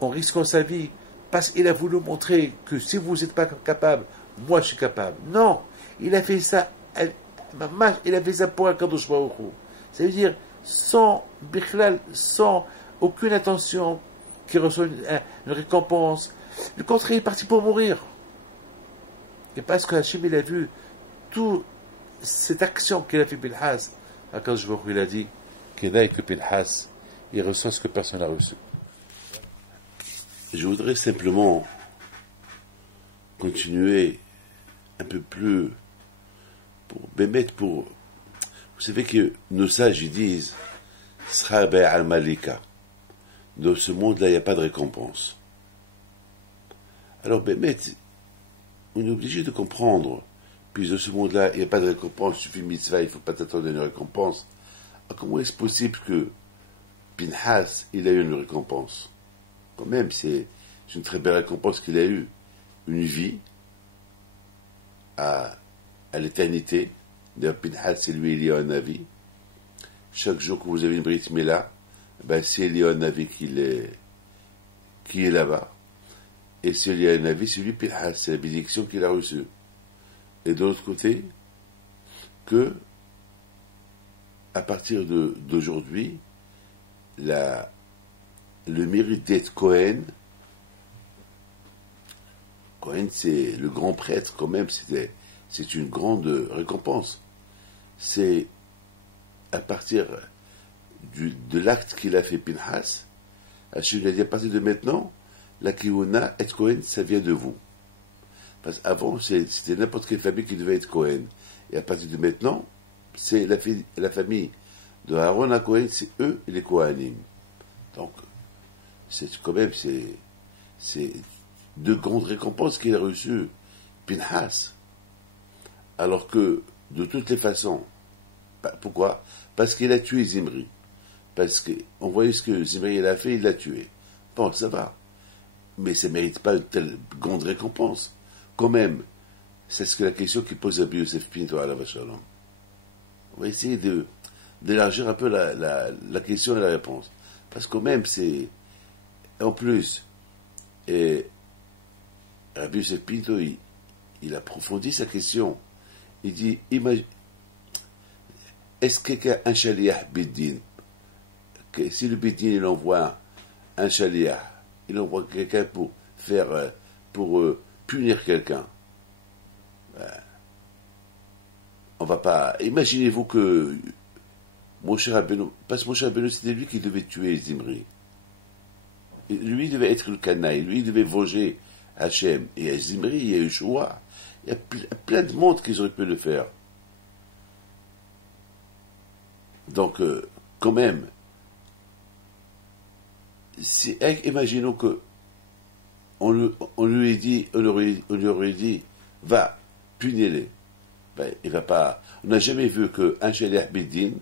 en risquant sa vie, parce qu'il a voulu montrer que si vous n'êtes pas capable, moi je suis capable. Non, il a fait ça, il a fait ça pour Akadosh Baruch Hu. Ça veut dire, sans aucune attention, qui reçoit une récompense. Le contraire, il est parti pour mourir. Et parce que Hachem, il a vu toute cette action qu'il a fait Pinhas, Akadosh Baruch Hu, il a dit, Kedaï que Pinhas, il reçoit ce que personne n'a reçu. Je voudrais simplement continuer un peu plus pour vous savez que nos sages ils disent Sra al Malika. Dans ce monde-là, il n'y a pas de récompense. Alors, Bémet, on est obligé de comprendre, puis dans ce monde-là, il n'y a pas de récompense, il suffit de mitzvah, il ne faut pas t'attendre à une récompense. Alors, comment est-ce possible que Pinhas, il a eu une récompense? Quand même, c'est une très belle récompense qu'il a eue. Une vie à l'éternité. D'ailleurs, Pinhas, c'est lui, Eliyahu Navi. Chaque jour que vous avez une Brit Mila, c'est Eliyahu Navi qui est là-bas. Et s'il y a un avis, c'est lui Pinhas, c'est la bénédiction qu'il a reçue. Et de l'autre côté, que à partir d'aujourd'hui, le mérite d'être Cohen, c'est le grand prêtre quand même, c'est une grande récompense. C'est à partir de l'acte qu'il a fait Pinhas, Hachem lui a dit à partir de maintenant, la Kihuna, être Cohen, ça vient de vous. Parce qu'avant, c'était n'importe quelle famille qui devait être Cohen. Et à partir de maintenant, c'est la famille de Aaron à Cohen, c'est eux les Kohanim. Donc, c'est quand même, c'est de grandes récompenses qu'il a reçues, Pinhas. Alors que, de toutes les façons, pourquoi? Parce qu'il a tué Zimri. Parce qu'on voyait ce que Zimri a fait, il l'a tué. Bon, ça va. Mais ça ne mérite pas une telle grande récompense. Quand même, c'est ce que la question qu'il pose à Yosef Pinto à la Vachalom. On va essayer d'élargir un peu la question et la réponse. Parce que quand même, c'est... En plus, Rabbi Yosef Pinto, il approfondit sa question. Il dit, est-ce qu'il un shaliah biddin? Si le biddin, il envoie un shaliah, il envoie quelqu'un pour faire, punir quelqu'un. On va pas... Imaginez-vous que Moshe Rabbeinu, parce que Moshe Rabbeinu, c'était lui qui devait tuer Zimri. Lui devait être le canaille, lui devait venger Hachem. Et à Zimri, il y a Yeshua. Il y a plein de monde qui auraient pu le faire. Donc, quand même, imaginons que on lui aurait dit, va, punis-les. Ben, il va pas. On n'a jamais vu qu'un Shaliach Bédin,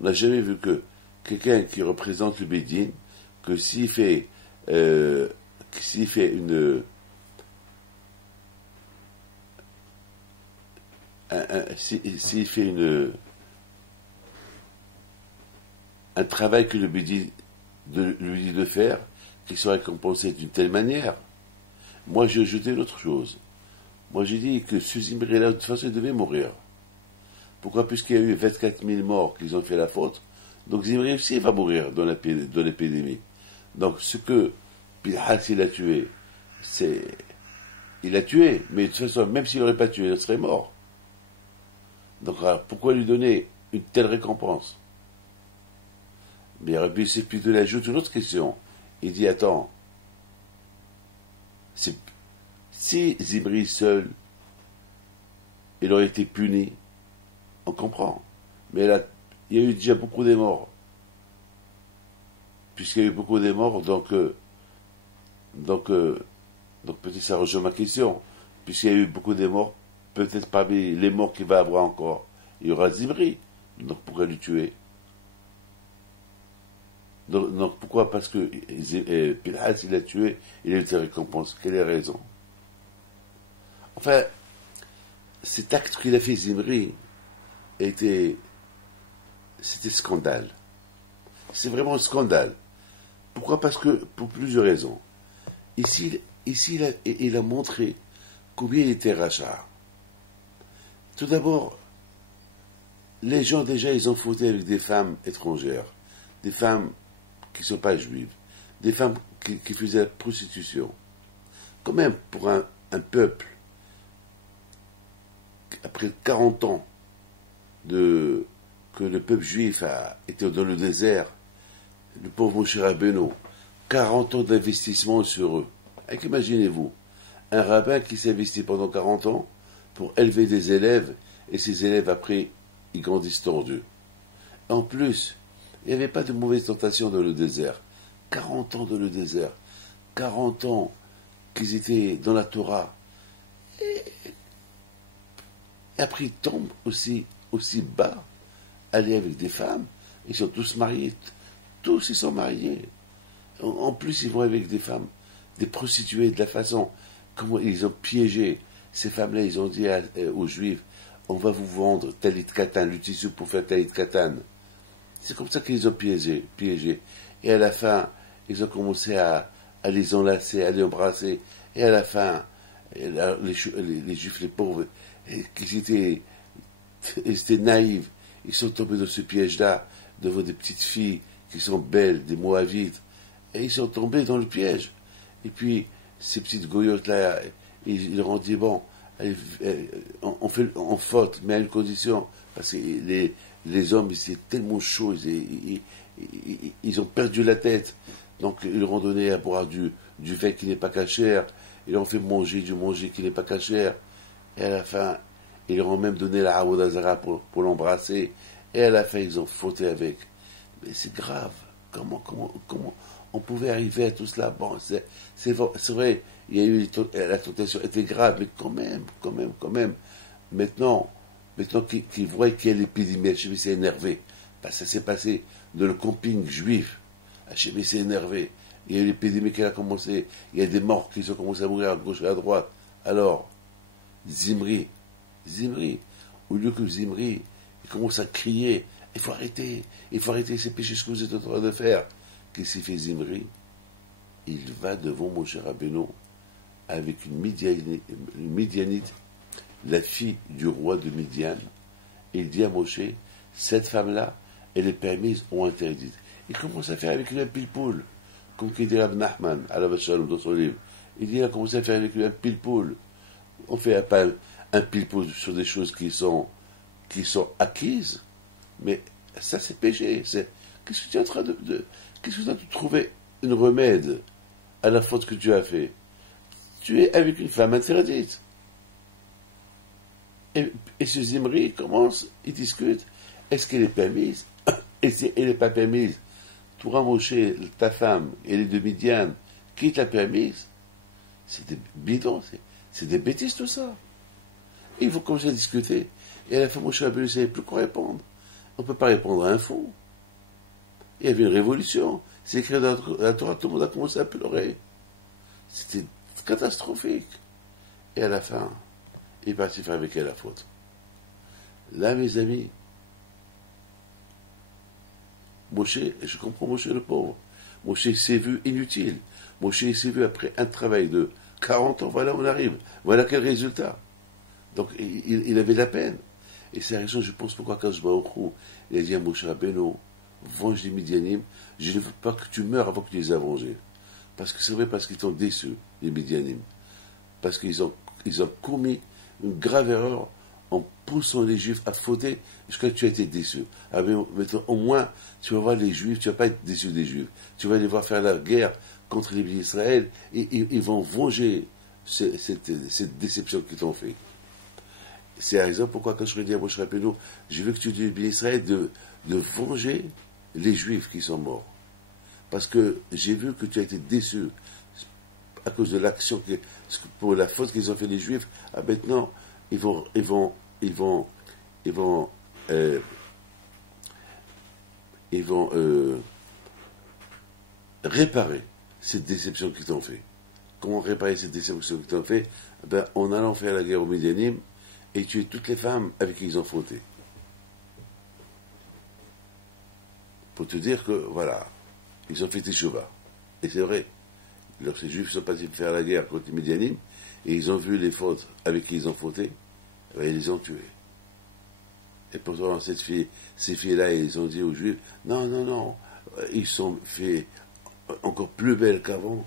on n'a jamais vu que quelqu'un qui représente le Bédin, que s'il fait un travail que le Bédin lui dit de faire, qu'il soit récompensé d'une telle manière. Moi, j'ai ajouté une autre chose. Moi, j'ai dit que ce Zimri-là, de toute façon, il devait mourir. Pourquoi? Puisqu'il y a eu 24 000 morts qui ont fait la faute, donc Zimri aussi va mourir dans l'épidémie. Donc, ce que Pinhas, il a tué, il a tué, mais de toute façon, même s'il n'aurait pas tué, il serait mort. Donc, alors, pourquoi lui donner une telle récompense? Mais Rabbi Yosef Pinto ajoute une autre question. Il dit, attends, si Zimri seul, il aurait été puni, on comprend. Mais là, il y a eu déjà beaucoup de morts. Puisqu'il y a eu beaucoup de morts, donc peut-être ça rejoint ma question. Puisqu'il y a eu beaucoup de morts, peut-être parmi les morts qu'il va avoir encore, il y aura Zimri. Donc pourquoi lui tuer? Donc pourquoi? Parce que Pinhas, il a tué, il a eu ses récompenses. Quelle est la raison? Enfin, cet acte qu'il a fait Zimri c'était scandale. C'est vraiment un scandale. Pourquoi? Parce que, pour plusieurs raisons. Ici il a montré combien il était rachat. Tout d'abord, les gens déjà, ils ont fauté avec des femmes étrangères, des femmes qui ne sont pas juives, des femmes qui faisaient la prostitution. Quand même, pour un peuple, après 40 ans que le peuple juif était dans le désert, le pauvre Moshe Rabbeinu, 40 ans d'investissement sur eux. Imaginez-vous, un rabbin qui s'investit pendant 40 ans pour élever des élèves, et ces élèves, après, ils grandissent tordus. En plus, il n'y avait pas de mauvaise tentation dans le désert. 40 ans dans le désert. 40 ans qu'ils étaient dans la Torah. Et après, ils tombent aussi bas, aller avec des femmes. Ils sont tous mariés. Tous, ils sont mariés. En plus, ils vont avec des femmes, des prostituées, de la façon, comment ils ont piégé ces femmes-là. Ils ont dit aux Juifs, on va vous vendre talit katan, le tissu pour faire talit katan. C'est comme ça qu'ils ont piégé. Et à la fin, ils ont commencé à les enlacer, à les embrasser. Et à la fin, les Juifs, les pauvres, ils étaient naïfs, ils sont tombés dans ce piège-là, devant des petites filles qui sont belles, des Moavites, et ils sont tombés dans le piège. Et puis, ces petites goyotes-là, ils leur ont dit, bon, on faute, mais à une condition, parce que les hommes, c'est tellement chaud, ils ont perdu la tête, donc ils leur ont donné à boire du vin qui n'est pas cachère, ils leur ont fait manger du manger qui n'est pas cachère, et à la fin, ils leur ont même donné la Avodah Zara pour l'embrasser, et à la fin, ils ont fauté avec. Mais c'est grave. Comment on pouvait arriver à tout cela? Bon, c'est vrai, il y a eu la tentation était grave, mais quand même. Maintenant qu'ils voient qu'il y a l'épidémie, HB s'est énervé. Parce que ça s'est passé dans le camping juif. HB s'est énervé. Il y a eu l'épidémie qui a commencé. Il y a des morts qui ont commencé à mourir à gauche et à droite. Alors, Zimri, au lieu que Zimri, il commence à crier, il faut arrêter ces péchés, ce que vous êtes en train de faire. Qu'est-ce qu'il fait Zimri? Il va devant Moshe Rabbeinu avec une Midianite, la fille du roi de Midian, et il dit à Moshe, cette femme-là, elle est permise ou interdite. Il commence à faire avec lui un pile-poule, comme qu'il dit Rav Nachman, à la Vachalom, dans son livre. Il dit, il a commencé à faire avec lui un pile-poule. On fait pas un pile-poule sur des choses qui sont acquises, mais ça c'est péché. Qu'est-ce que tu es en train qu'est-ce que tu as trouvé un remède à la faute que tu as fait? Tu es avec une femme interdite. Et ce Zimri commence, il discute, est-ce qu'elle est permise? Et si elle n'est pas permise, toi Moshe, ta femme, et les deux Midian, qui t'a permise? C'est des bidons, c'est des bêtises tout ça. Et il faut commencer à discuter. Et à la fin, Moshe Rabbeinu ne savait plus quoi répondre. On ne peut pas répondre à un fou. Il y avait une révolution. C'est écrit dans la Torah, tout le monde a commencé à pleurer. C'était catastrophique. Et à la fin, il est parti faire avec elle la faute. Là, mes amis, Moshe, je comprends Moshe le pauvre. Moshe s'est vu inutile. Moshe s'est vu après un travail de 40 ans, voilà où on arrive. Voilà quel résultat. Donc, il avait la peine. Et c'est la raison, je pense, pourquoi quand je vois au Khou, il a dit à Moshe Rabbeinu, venge les Midianim, je ne veux pas que tu meurs avant que tu les aies vengés. Parce que c'est vrai, parce qu'ils t'ont déçu, les Midianim. Parce qu'ils ont commis une grave erreur en poussant les Juifs à fauter jusqu'à ce que tu as été déçu. Alors, maintenant, au moins, tu vas voir les Juifs, tu ne vas pas être déçu des Juifs. Tu vas les voir faire la guerre contre les Bénis Israël et ils vont venger cette déception qu'ils t'ont fait. C'est la raison pourquoi, quand je dis à Moshe Rabbeinu, je veux que tu dises à Israël de venger les Juifs qui sont morts. Parce que j'ai vu que tu as été déçu à cause de l'action, pour la faute qu'ils ont fait les Juifs. Ah, maintenant, ils vont réparer cette déception qu'ils t'ont fait. Comment réparer cette déception qu'ils t'ont fait? En allant faire la guerre aux Midianim et tuer toutes les femmes avec qui ils ont fauté. Pour te dire que, voilà, ils ont fait teshuva. Et c'est vrai. Lorsque les Juifs sont passés faire la guerre contre les Midianim, et ils ont vu les fautes avec qui ils ont fauté, ils les ont tués. Et pourtant, ces filles-là, ils ont dit aux Juifs, non, ils sont faits encore plus belles qu'avant,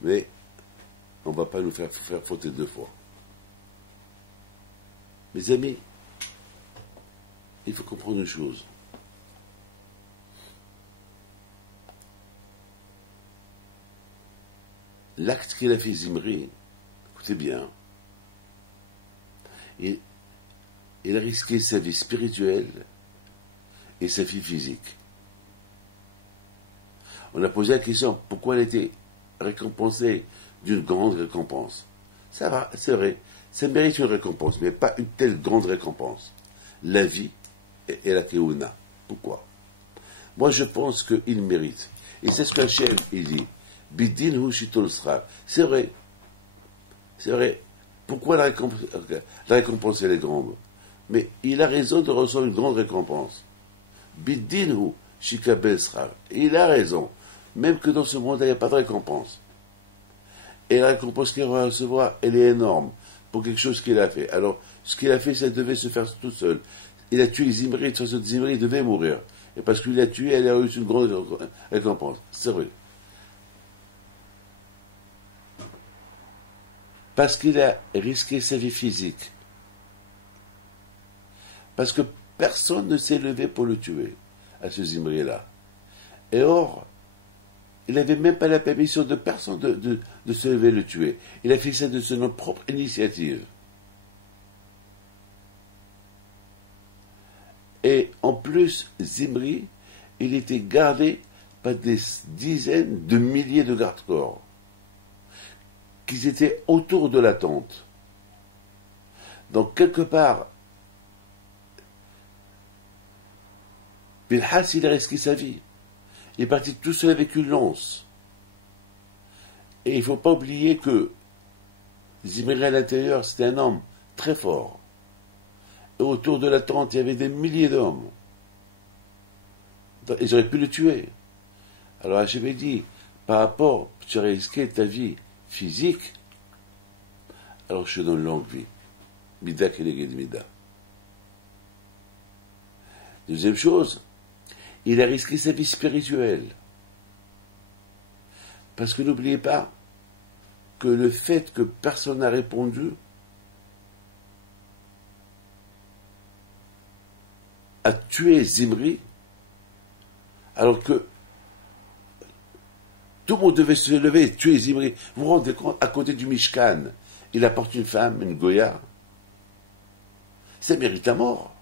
mais on ne va pas nous faire fauter deux fois. Mes amis, il faut comprendre une chose. L'acte qu'il a fait Zimri, écoutez bien, il a risqué sa vie spirituelle et sa vie physique. On a posé la question, pourquoi elle était récompensée d'une grande récompense? Ça va, c'est vrai, ça mérite une récompense, mais pas une telle grande récompense. La vie et la Keuna. Pourquoi? Moi, je pense qu'il mérite. Et c'est ce que Hachem, il dit. Bidin hu shitol sra. C'est vrai. Pourquoi la récompense elle est grande? Mais il a raison de recevoir une grande récompense. Bidin hu shikabel sra. Il a raison. Même que dans ce monde, il n'y a pas de récompense. Et la récompense qu'il va recevoir, elle est énorme pour quelque chose qu'il a fait. Alors, ce qu'il a fait, ça devait se faire tout seul. Il a tué Zimri, de toute façon, Zimri devait mourir. Et parce qu'il l'a tué, elle a reçu une grande récompense. C'est vrai. Parce qu'il a risqué sa vie physique. Parce que personne ne s'est levé pour le tuer, à ce Zimri-là. Et or, il n'avait même pas la permission de personne de se lever et le tuer. Il a fait ça de son propre initiative. Et en plus, Zimri, il était gardé par des dizaines de milliers de garde-corps qui étaient autour de la tente. Donc, quelque part, Bilhas, il a risqué sa vie. Il est parti tout seul avec une lance. Et il ne faut pas oublier que Zimri à l'intérieur, c'était un homme très fort. Et autour de la tente, il y avait des milliers d'hommes. Ils auraient pu le tuer. Alors Hachem dit, par rapport, tu as risqué ta vie physique, alors je te donne longue vie. Mida keneged mida. Deuxième chose, il a risqué sa vie spirituelle. Parce que n'oubliez pas que le fait que personne n'a répondu a tué Zimri, alors que tout le monde devait se lever et tuer Zimri. Vous vous rendez compte, à côté du Mishkan, il apporte une femme, une Goya. Ça mérite la mort.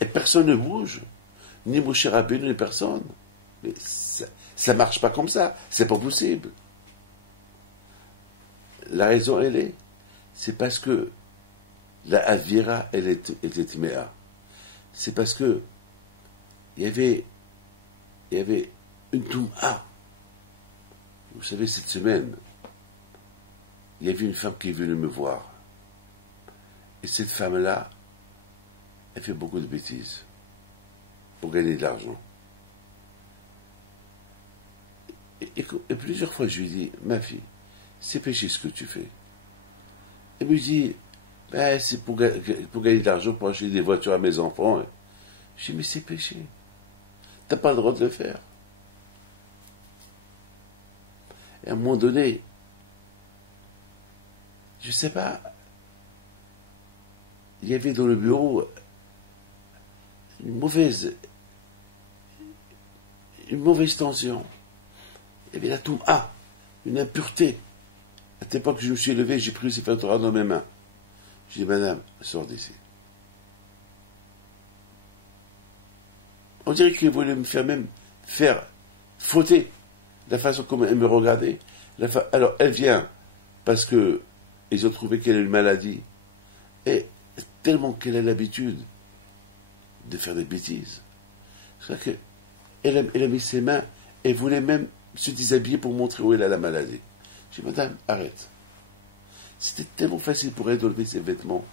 Et personne ne bouge, ni Moshe Rabbeinu, ni personne. Mais ça marche pas comme ça, c'est pas possible. La raison, elle est, c'est parce que la Avira, elle était Tméa. C'est parce que il y avait une Toum'a. Vous savez, cette semaine, il y avait une femme qui est venue me voir. Et cette femme-là, elle fait beaucoup de bêtises pour gagner de l'argent. Et plusieurs fois, je lui dis, ma fille, c'est péché ce que tu fais. Elle me dit, ben, c'est pour gagner de l'argent, pour acheter des voitures à mes enfants. Je dis, mais c'est péché. T'as pas le droit de le faire. Et à un moment donné, je sais pas, il y avait dans le bureau une mauvaise tension. Il y avait la Toum'a, une impureté. À cette époque, je me suis levé, j'ai pris le Sefer Torah dans mes mains. Je dis, madame, sors d'ici. On dirait qu'il voulait me faire fauter la façon comme elle me regardait. Alors, elle vient parce que ils ont trouvé qu'elle a une maladie. Et tellement qu'elle a l'habitude de faire des bêtises. C'est-à-dire qu'elle a mis ses mains et voulait même se déshabiller pour montrer où elle a la maladie. Je dis, madame, arrête. C'était tellement facile pour elle d'enlever ses vêtements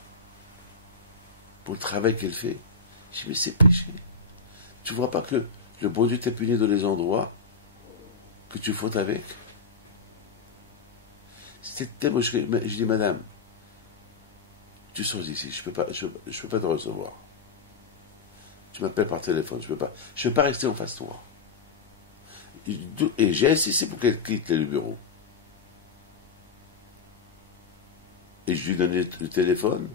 pour le travail qu'elle fait. Je dis, mais c'est péché. Tu vois pas que le bon Dieu t'a puni dans les endroits que tu fautes avec? C'était tellement... Je dis, madame, tu sors d'ici, je peux pas te recevoir. Tu m'appelles par téléphone, je peux pas rester en face de toi. Et j'ai insisté pour qu'elle quitte le bureau. Et je lui ai donné le téléphone,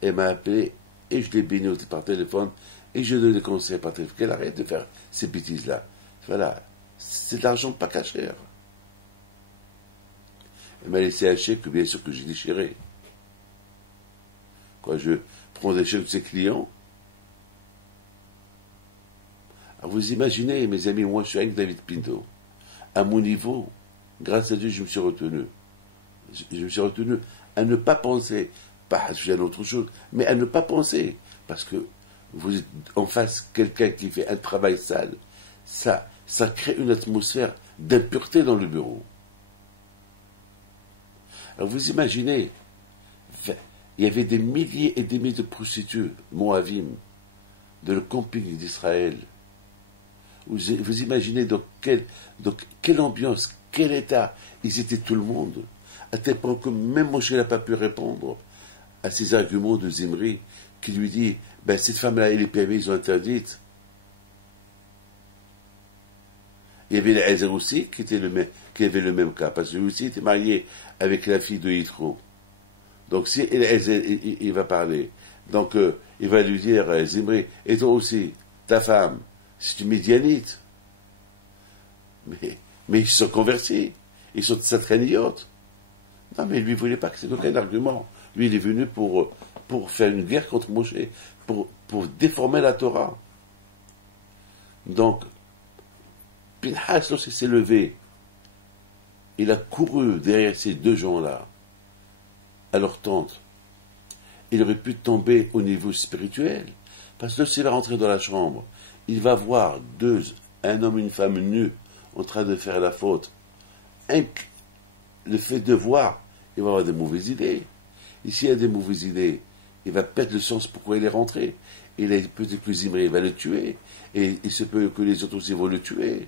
elle m'a appelé, et je l'ai béni par téléphone, et je lui ai donné des conseils par téléphone, qu'elle arrête de faire ces bêtises-là. Voilà, c'est de l'argent pas caché. Elle m'a laissé un chèque, bien sûr que j'ai déchiré. Quand je prends des chèques de ses clients, alors vous imaginez, mes amis, moi je suis avec David Pinto. À mon niveau, grâce à Dieu, je me suis retenu. Je me suis retenu à ne pas penser, pas à une autre chose, mais à ne pas penser. Parce que vous êtes en face quelqu'un qui fait un travail sale, ça crée une atmosphère d'impureté dans le bureau. Alors vous imaginez, il y avait des milliers et des milliers de prostituées, Moavim, de le camping d'Israël. Vous imaginez dans quelle ambiance, quel état ils étaient tout le monde, à tel point que même Moshe n'a pas pu répondre à ces arguments de Zimri, qui lui dit, ben, cette femme-là et les PME, ils ont interdite. Il y avait Eliezer aussi, qui avait le même cas, parce que lui aussi était marié avec la fille de Yitro. Donc si Eliezer, il va parler, donc il va lui dire, Zimri, et toi aussi, ta femme, c'est une médianite. Mais ils se sont convertis, ils sont satraniotes. Non, mais lui ne voulait pas que c'est aucun argument. Lui, il est venu pour faire une guerre contre Moshe, pour déformer la Torah. Donc, Pinhas, lorsqu'il s'est levé, il a couru derrière ces deux gens-là, à leur tente. Il aurait pu tomber au niveau spirituel, parce que lorsqu'il va rentrer dans la chambre, il va voir un homme et une femme nus, en train de faire la faute. Le fait de voir, il va avoir des mauvaises idées. Et s'il y a des mauvaises idées, il va perdre le sens pourquoi il est rentré. Et peut-être que Zimri il va le tuer. Et il se peut que les autres aussi vont le tuer.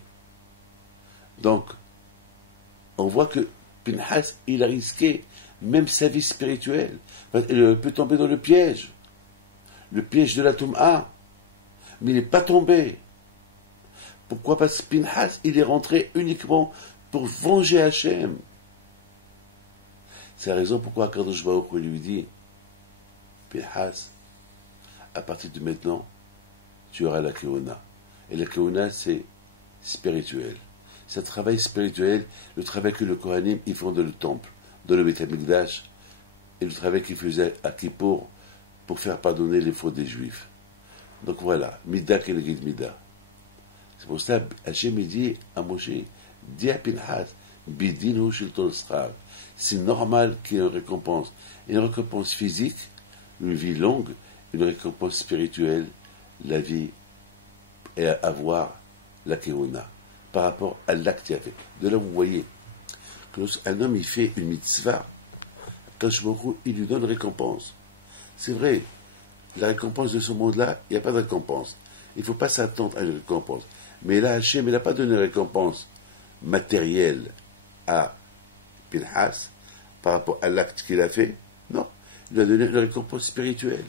Donc, on voit que Pinhas, il a risqué même sa vie spirituelle. Il peut tomber dans le piège de la Toum'a. Mais il n'est pas tombé. Pourquoi? Parce que Pinhas, il est rentré uniquement pour venger Hachem. C'est la raison pourquoi Kadosh Baruch Hu lui dit, Pinhas, à partir de maintenant, tu auras la Keuna. Et la Keuna, c'est spirituel. C'est un travail spirituel, le travail que le Kohanim, ils font dans le temple, dans le Beth Amikdash, et le travail qu'ils faisaient à Kippour pour faire pardonner les fautes des Juifs. Donc voilà, Mida Kelegid Mida. C'est pour ça Hachem dit à Moshe, dis à Pinhas, Bidinu Shilton Sral. C'est normal qu'il y ait une récompense physique, une vie longue, une récompense spirituelle, la vie et avoir la Keuna, par rapport à l'acte qu'il a fait. De là, vous voyez que lorsqu'un homme il fait une mitzvah, Kadosh Baruch Hu, il lui donne récompense. C'est vrai, la récompense de ce monde-là, il n'y a pas de récompense. Il ne faut pas s'attendre à une récompense. Mais là, Hachem, il n'a pas donné une récompense matérielle à Pinhas par rapport à l'acte qu'il a fait. Non, il lui a donné une récompense spirituelle.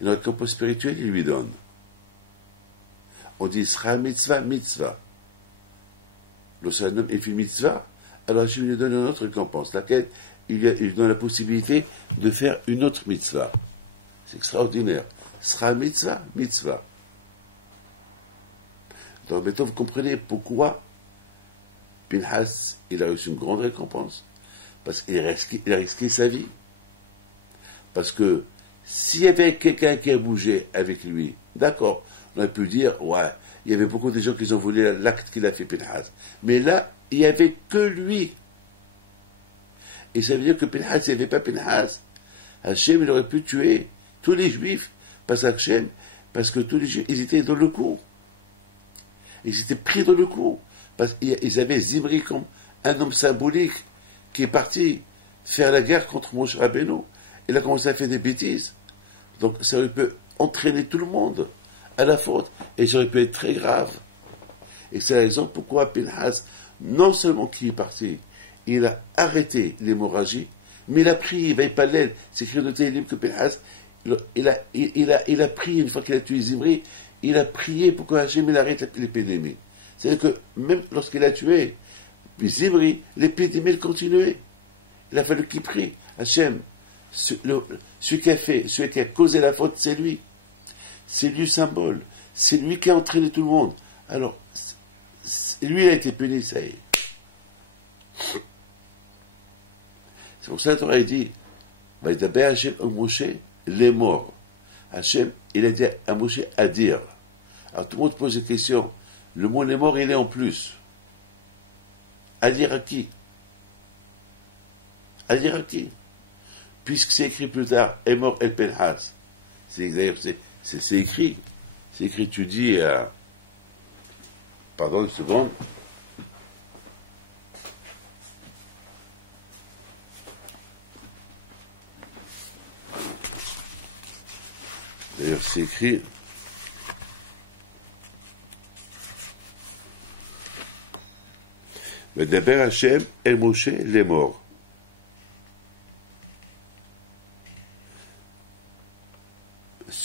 Une récompense spirituelle, il lui donne. On dit, Sra mitzvah, mitzvah. Lorsqu'un homme fait une mitzvah, alors Hachem lui donne une autre récompense, laquelle il lui donne la possibilité de faire une autre mitzvah. C'est extraordinaire. Sra mitzvah, mitzvah. Donc maintenant, vous comprenez pourquoi Pinhas, il a reçu une grande récompense. Parce qu'il a risqué sa vie. Parce que s'il y avait quelqu'un qui a bougé avec lui, d'accord, on aurait pu dire, ouais, il y avait beaucoup de gens qui ont voulu l'acte qu'il a fait Pinhas. Mais là, il n'y avait que lui. Et ça veut dire que Pinhas, il n'y avait pas Pinhas. Hachem, il aurait pu tuer tous les Juifs, parce que tous les Juifs, ils étaient dans le coup. Ils étaient pris dans le coup. Parce qu'ils avaient Zimri comme un homme symbolique qui est parti faire la guerre contre Moshe Rabbeinu. Il a commencé à faire des bêtises. Donc ça aurait pu entraîner tout le monde à la faute. Et ça aurait pu être très grave. Et c'est la raison pourquoi Pinhas, non seulement qui est parti, il a arrêté l'hémorragie, mais il a prié, il va pas l'aide. C'est écrit dans le Télim que Pinhas, il a prié, une fois qu'il a tué Zimri, il a prié pour que Hachem arrête l'épidémie. C'est-à-dire que même lorsqu'il a tué Zimri, l'épidémie continuait. Il a fallu qu'il prie. Hachem, celui qui a causé la faute, c'est lui. C'est lui le symbole. C'est lui qui a entraîné tout le monde. Alors, lui, il a été puni, ça y est. C'est pour ça que la Torah dit, Vaïdaber Hachem au Moshe, les morts. Hachem, il a dit à Moshe à dire. Alors tout le monde pose des questions. Le mot les morts, il est en plus. À dire à qui? À dire à qui? Puisque c'est écrit plus tard, est mort El Pinhas. C'est écrit. C'est écrit, tu dis à. Pardon une seconde. D'ailleurs, c'est écrit. Medaber Hashem El Moshe les morts.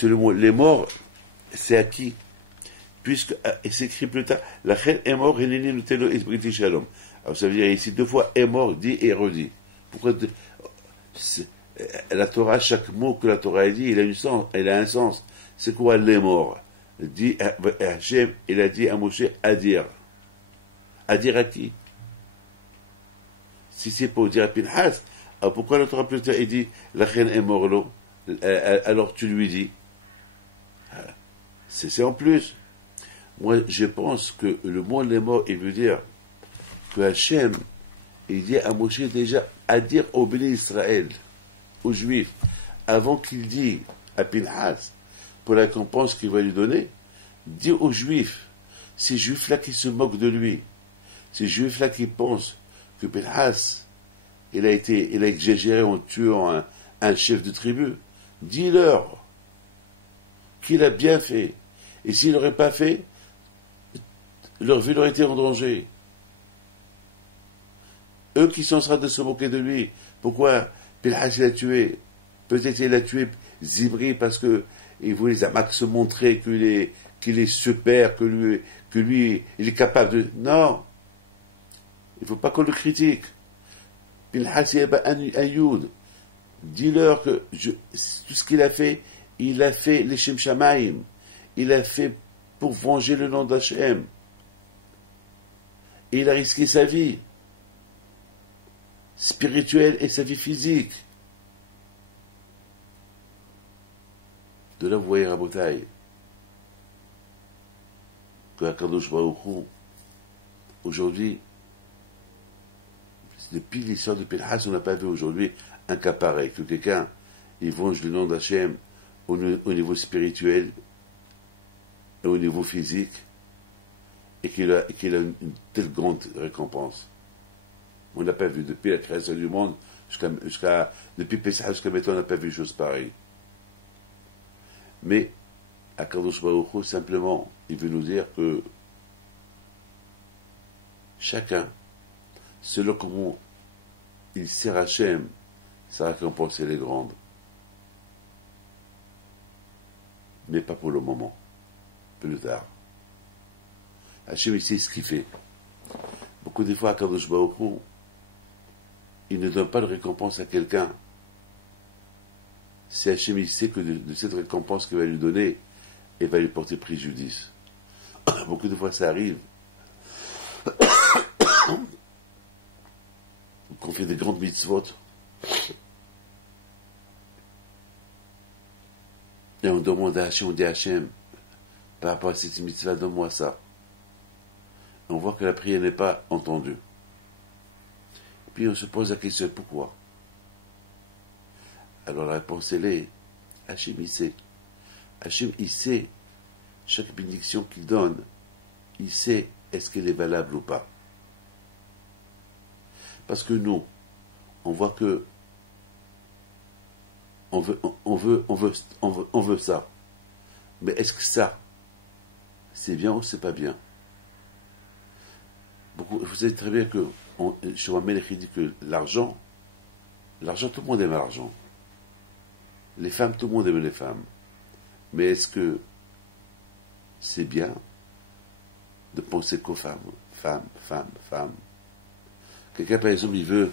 Les morts, c'est à qui? Puisque, et c'est écrit plus tard, la reine est mort, et l'ennemi nous telo et british shalom. Alors ça veut dire ici 2 fois est mort, dit et redit. Pourquoi la Torah, chaque mot que la Torah a dit, il a un sens. C'est quoi les morts? Dit Hachem, il a dit à Moshe à dire. À dire à qui? Si c'est pour dire à Pinhas, alors pourquoi la Torah plus tard il dit la reine est mort, alors tu lui dis? C'est en plus. Moi, je pense que le mot les morts, il veut dire que Hachem, il dit à Moshe déjà à dire au béni Israël, aux Juifs, avant qu'il dise à Pinhas, pour la récompense qu'il va lui donner, dit aux Juifs, ces Juifs-là qui se moquent de lui, ces Juifs-là qui pensent que Pinhas, il a exagéré en tuant un chef de tribu, dis-leur qu'il a bien fait. Et s'il n'aurait pas fait, leur vie aurait été en danger. Eux qui sont en train de se moquer de lui, pourquoi Pinhas l'a tué? Peut-être qu'il a tué Zimri parce que il voulait se montrer qu'il est super, que lui, il est capable de... Non, il ne faut pas qu'on le critique. Pinhas est un Youd. Dis-leur que tout ce qu'il a fait, il a fait les Shem Shamaim. Il a fait pour venger le nom d'Hachem. Et il a risqué sa vie spirituelle et sa vie physique. De là, vous voyez, Rabotai, que Akadosh Baruch Hu, aujourd'hui, depuis l'histoire de Pinhas, on n'a pas vu aujourd'hui un cas pareil, que quelqu'un, il venge le nom d'Hachem au niveau spirituel et au niveau physique, et qu'il a une telle grande récompense. On n'a pas vu, depuis la création du monde, depuis Pesach jusqu'à maintenant, on n'a pas vu chose pareille. Mais, Akadosh Baruch Hu, simplement, il veut nous dire que chacun, selon comment il sert Hachem, sa récompense elle est grande. Mais pas pour le moment. Plus tard. Hachem, il sait ce qu'il fait. Beaucoup de fois, Akadosh Baruch Hu, il ne donne pas de récompense à quelqu'un. Si Hachem, il sait que de cette récompense qu'il va lui donner, elle va lui porter préjudice. Beaucoup de fois, ça arrive. Qu'on fait des grandes mitzvot. Et on demande à Hachem, on dit à Hachem, par rapport à cette mitzvah, donne-moi ça. Et on voit que la prière n'est pas entendue. Puis on se pose la question, pourquoi? Alors la réponse, elle est, Hachem, il sait. Hachem, il sait, chaque bénédiction qu'il donne, il sait est-ce qu'elle est valable ou pas. Parce que nous, on voit que on veut ça. Mais est-ce que ça, c'est bien ou c'est pas bien? Vous savez très bien que chez Mohamed il dit que l'argent, tout le monde aime l'argent. Les femmes, tout le monde aime les femmes. Mais est-ce que c'est bien de penser qu'aux femmes? Femmes. Quelqu'un, par exemple, il veut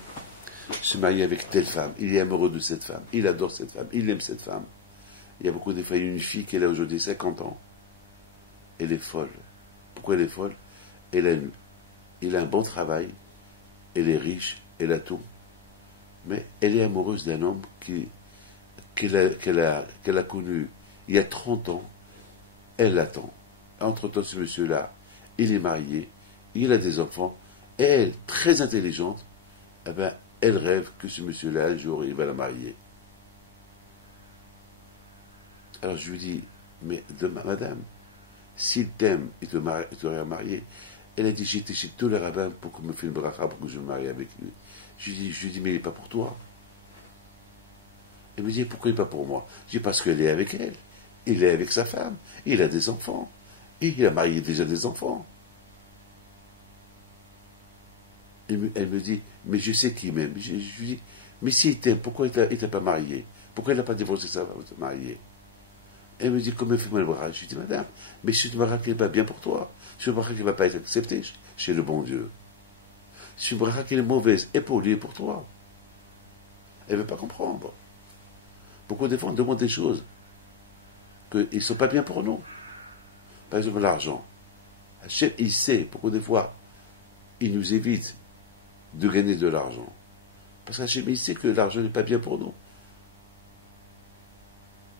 se marier avec telle femme. Il est amoureux de cette femme. Il adore cette femme. Il aime cette femme. Il y a beaucoup de fois, il y a une fille qui a aujourd'hui 50 ans. Elle est folle. Pourquoi elle est folle? Elle a un bon travail. Elle est riche. Elle a tout. Mais elle est amoureuse d'un homme qu'elle a connu il y a 30 ans. Elle l'attend. Entre-temps, ce monsieur-là, il est marié. Il a des enfants. Et elle, très intelligente, eh ben, elle rêve que ce monsieur-là, un jour, il va la marier. Alors je lui dis, mais madame, s'il t'aime, il t'aurait marié. Elle a dit, j'étais chez tous les rabbins pour qu'on me fasse une bracha, pour que je me marie avec lui. Je lui dis, mais il n'est pas pour toi. Elle me dit, pourquoi il n'est pas pour moi? Je dis, parce qu'elle est avec elle. Il est avec sa femme. Il a des enfants. Et il a marié déjà des enfants. Elle me dit, mais je sais qu'il m'aime. Je lui dis, mais s'il t'aime, pourquoi il t'a pas marié? Pourquoi il n'a pas divorcé sa femme, se marier? Elle me dit, comment fait le bras? Je lui dis, madame, mais si tu me braques, il va bien pour toi. Si tu me braques, il ne va pas être accepté chez le bon Dieu. Si tu me braques, il est mauvaise, et pour lui et pour toi. Elle ne veut pas comprendre. Pourquoi des fois on demande des choses qu'ils ne sont pas bien pour nous? Par exemple, l'argent. Hachem, il sait pourquoi des fois il nous évite de gagner de l'argent. Parce qu'Hachem, il sait que l'argent n'est pas bien pour nous.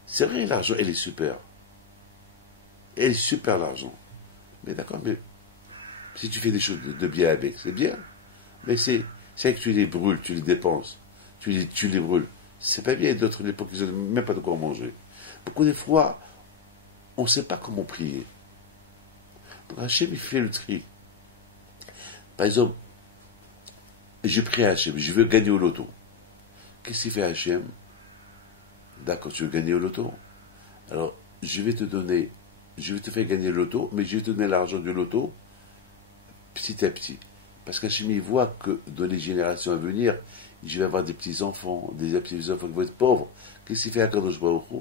C'est vrai, l'argent, elle est super. Elle est super, l'argent. Mais d'accord, mais si tu fais des choses de bien avec, c'est bien. Mais c'est que tu les brûles, tu les dépenses, tu les brûles. C'est pas bien. D'autres, l'époque, ils n'ont même pas de quoi manger. Beaucoup des fois, on ne sait pas comment prier. Donc Hachem, il fait le tri. Par exemple, je prie à Hachem, je veux gagner au loto. Qu'est-ce qu'il fait Hachem? D'accord, tu veux gagner au loto. Alors, je vais te faire gagner le loto, mais je vais te donner l'argent du loto petit à petit. Parce qu'Hachem, il voit que dans les générations à venir, je vais avoir des petits-enfants, des petits-enfants qui vont être pauvres. Qu'est-ce qu'il fait à Kadosh Baruch Hu?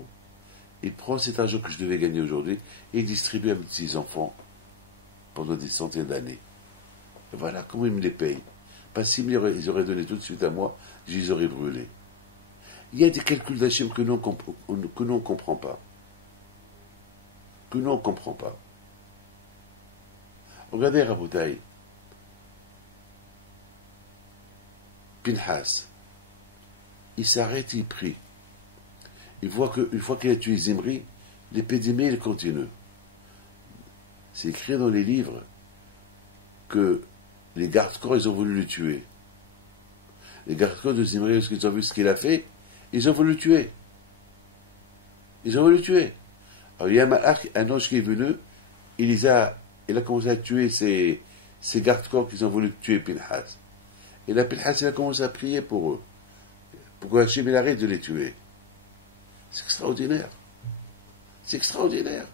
Il prend cet argent que je devais gagner aujourd'hui et il distribue à mes petits-enfants pendant des centaines d'années. Et voilà comment il me les paye. Pas si ils auraient donné tout de suite à moi, je les aurais brûlés. Il y a des calculs d'Hachem que nous ne comprend pas. Que nous ne comprend pas. Regardez Rabotai. Pinhas. Il s'arrête, il prie. Il voit qu'une fois qu'il a tué Zimri, l'épidémie, elle continue. C'est écrit dans les livres que les gardes-corps, ils ont voulu le tuer. Les gardes-corps de Zimri, lorsqu'ils ont vu ce qu'il a fait, ils ont voulu le tuer. Ils ont voulu le tuer. Alors il y a un ange qui est venu, il a commencé à tuer ces gardes-corps qui ont voulu tuer Pinhas. Et là, Pinhas, il a commencé à prier pour eux. Pour que Hachem, il arrête de les tuer. C'est extraordinaire. C'est extraordinaire.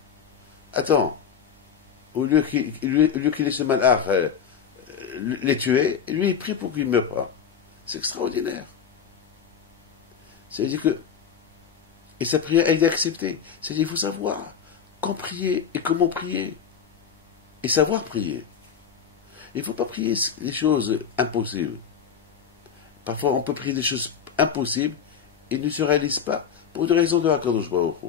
Attends. Au lieu qu'il laisse ce malach les tuer, lui, il prie pour qu'il ne meure pas. C'est extraordinaire. C'est-à-dire que, et sa prière a été acceptée. C'est-à-dire qu'il faut savoir quand prier et comment prier. Et savoir prier. Il ne faut pas prier des choses impossibles. Parfois, on peut prier des choses impossibles et ne se réalisent pas pour des raisons de Hakadosh Baruch Hu.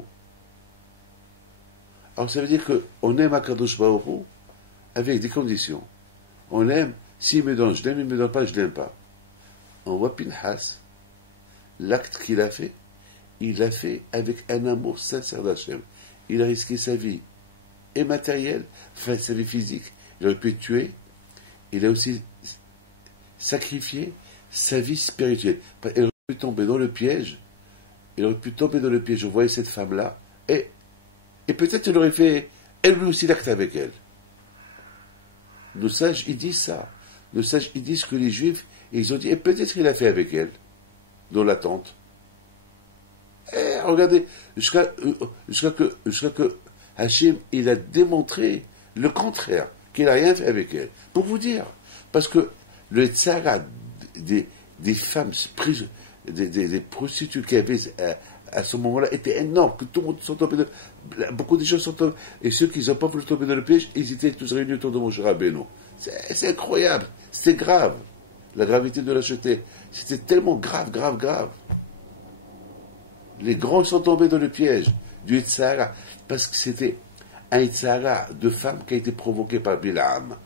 Alors, ça veut dire qu'on aime Hakadosh Baruch Hu avec des conditions. On l'aime, s'il me donne, je l'aime, il ne me donne pas, je ne l'aime pas. On voit Pinhas, l'acte qu'il a fait, il l'a fait avec un amour sincère d'Hachem. Il a risqué sa vie et matérielle, enfin sa vie physique. Il aurait pu être tué. Il a aussi sacrifié sa vie spirituelle. Il aurait pu tomber dans le piège. Il aurait pu tomber dans le piège. On voyait cette femme-là. Et peut-être il aurait fait, elle lui aussi, l'acte avec elle. Nos sages, ils disent ça. Nos sages, ils disent que les Juifs, ils ont dit, et peut-être qu'il a fait avec elle, dans l'attente. Et regardez, jusqu'à que Hachem, il a démontré le contraire, qu'il n'a rien fait avec elle. Pour vous dire, parce que le tzara des femmes prises, des prostituées qu'il y avait à ce moment-là était énorme, que tout le monde sont tombés beaucoup de gens sont tombés, et ceux qui n'ont pas voulu tomber dans le piège, ils étaient tous réunis autour de Moshe Rabbeinu. C'est incroyable, c'était grave, la gravité de la jetée, c'était tellement grave. Les grands sont tombés dans le piège du tzara, parce que c'était un tzara de femme qui a été provoqué par Bilam.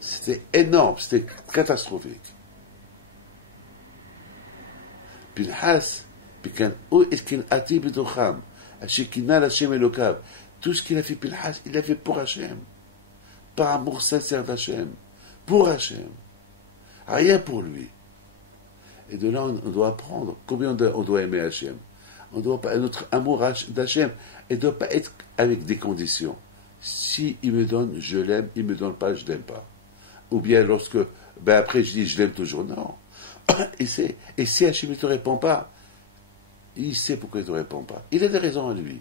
C'était énorme, c'était catastrophique. Pinhas, tout ce qu'il a fait Pinhas, il l'a fait pour Hachem. Par amour sincère d'Hachem. Pour Hachem. Rien pour lui. Et de là, on doit apprendre combien on doit aimer Hachem. Notre amour d'Hachem ne doit pas être avec des conditions. Si il me donne, je l'aime. Il ne me donne pas, je ne l'aime pas. Ou bien lorsque, après je dis, je l'aime toujours. Non. Et si Hachem ne te répond pas, il sait pourquoi il ne te répond pas. Il a des raisons à lui.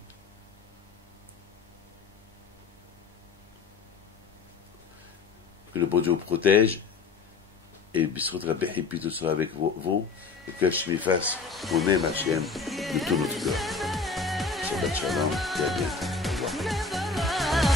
Que le bon Dieu vous protège et Bisrut Rabbi Hippito soit avec vous, et que Hachem fasse qu'on aime Hachem de tout notre cœur. Shabbat Shalom, et à bientôt. Au revoir.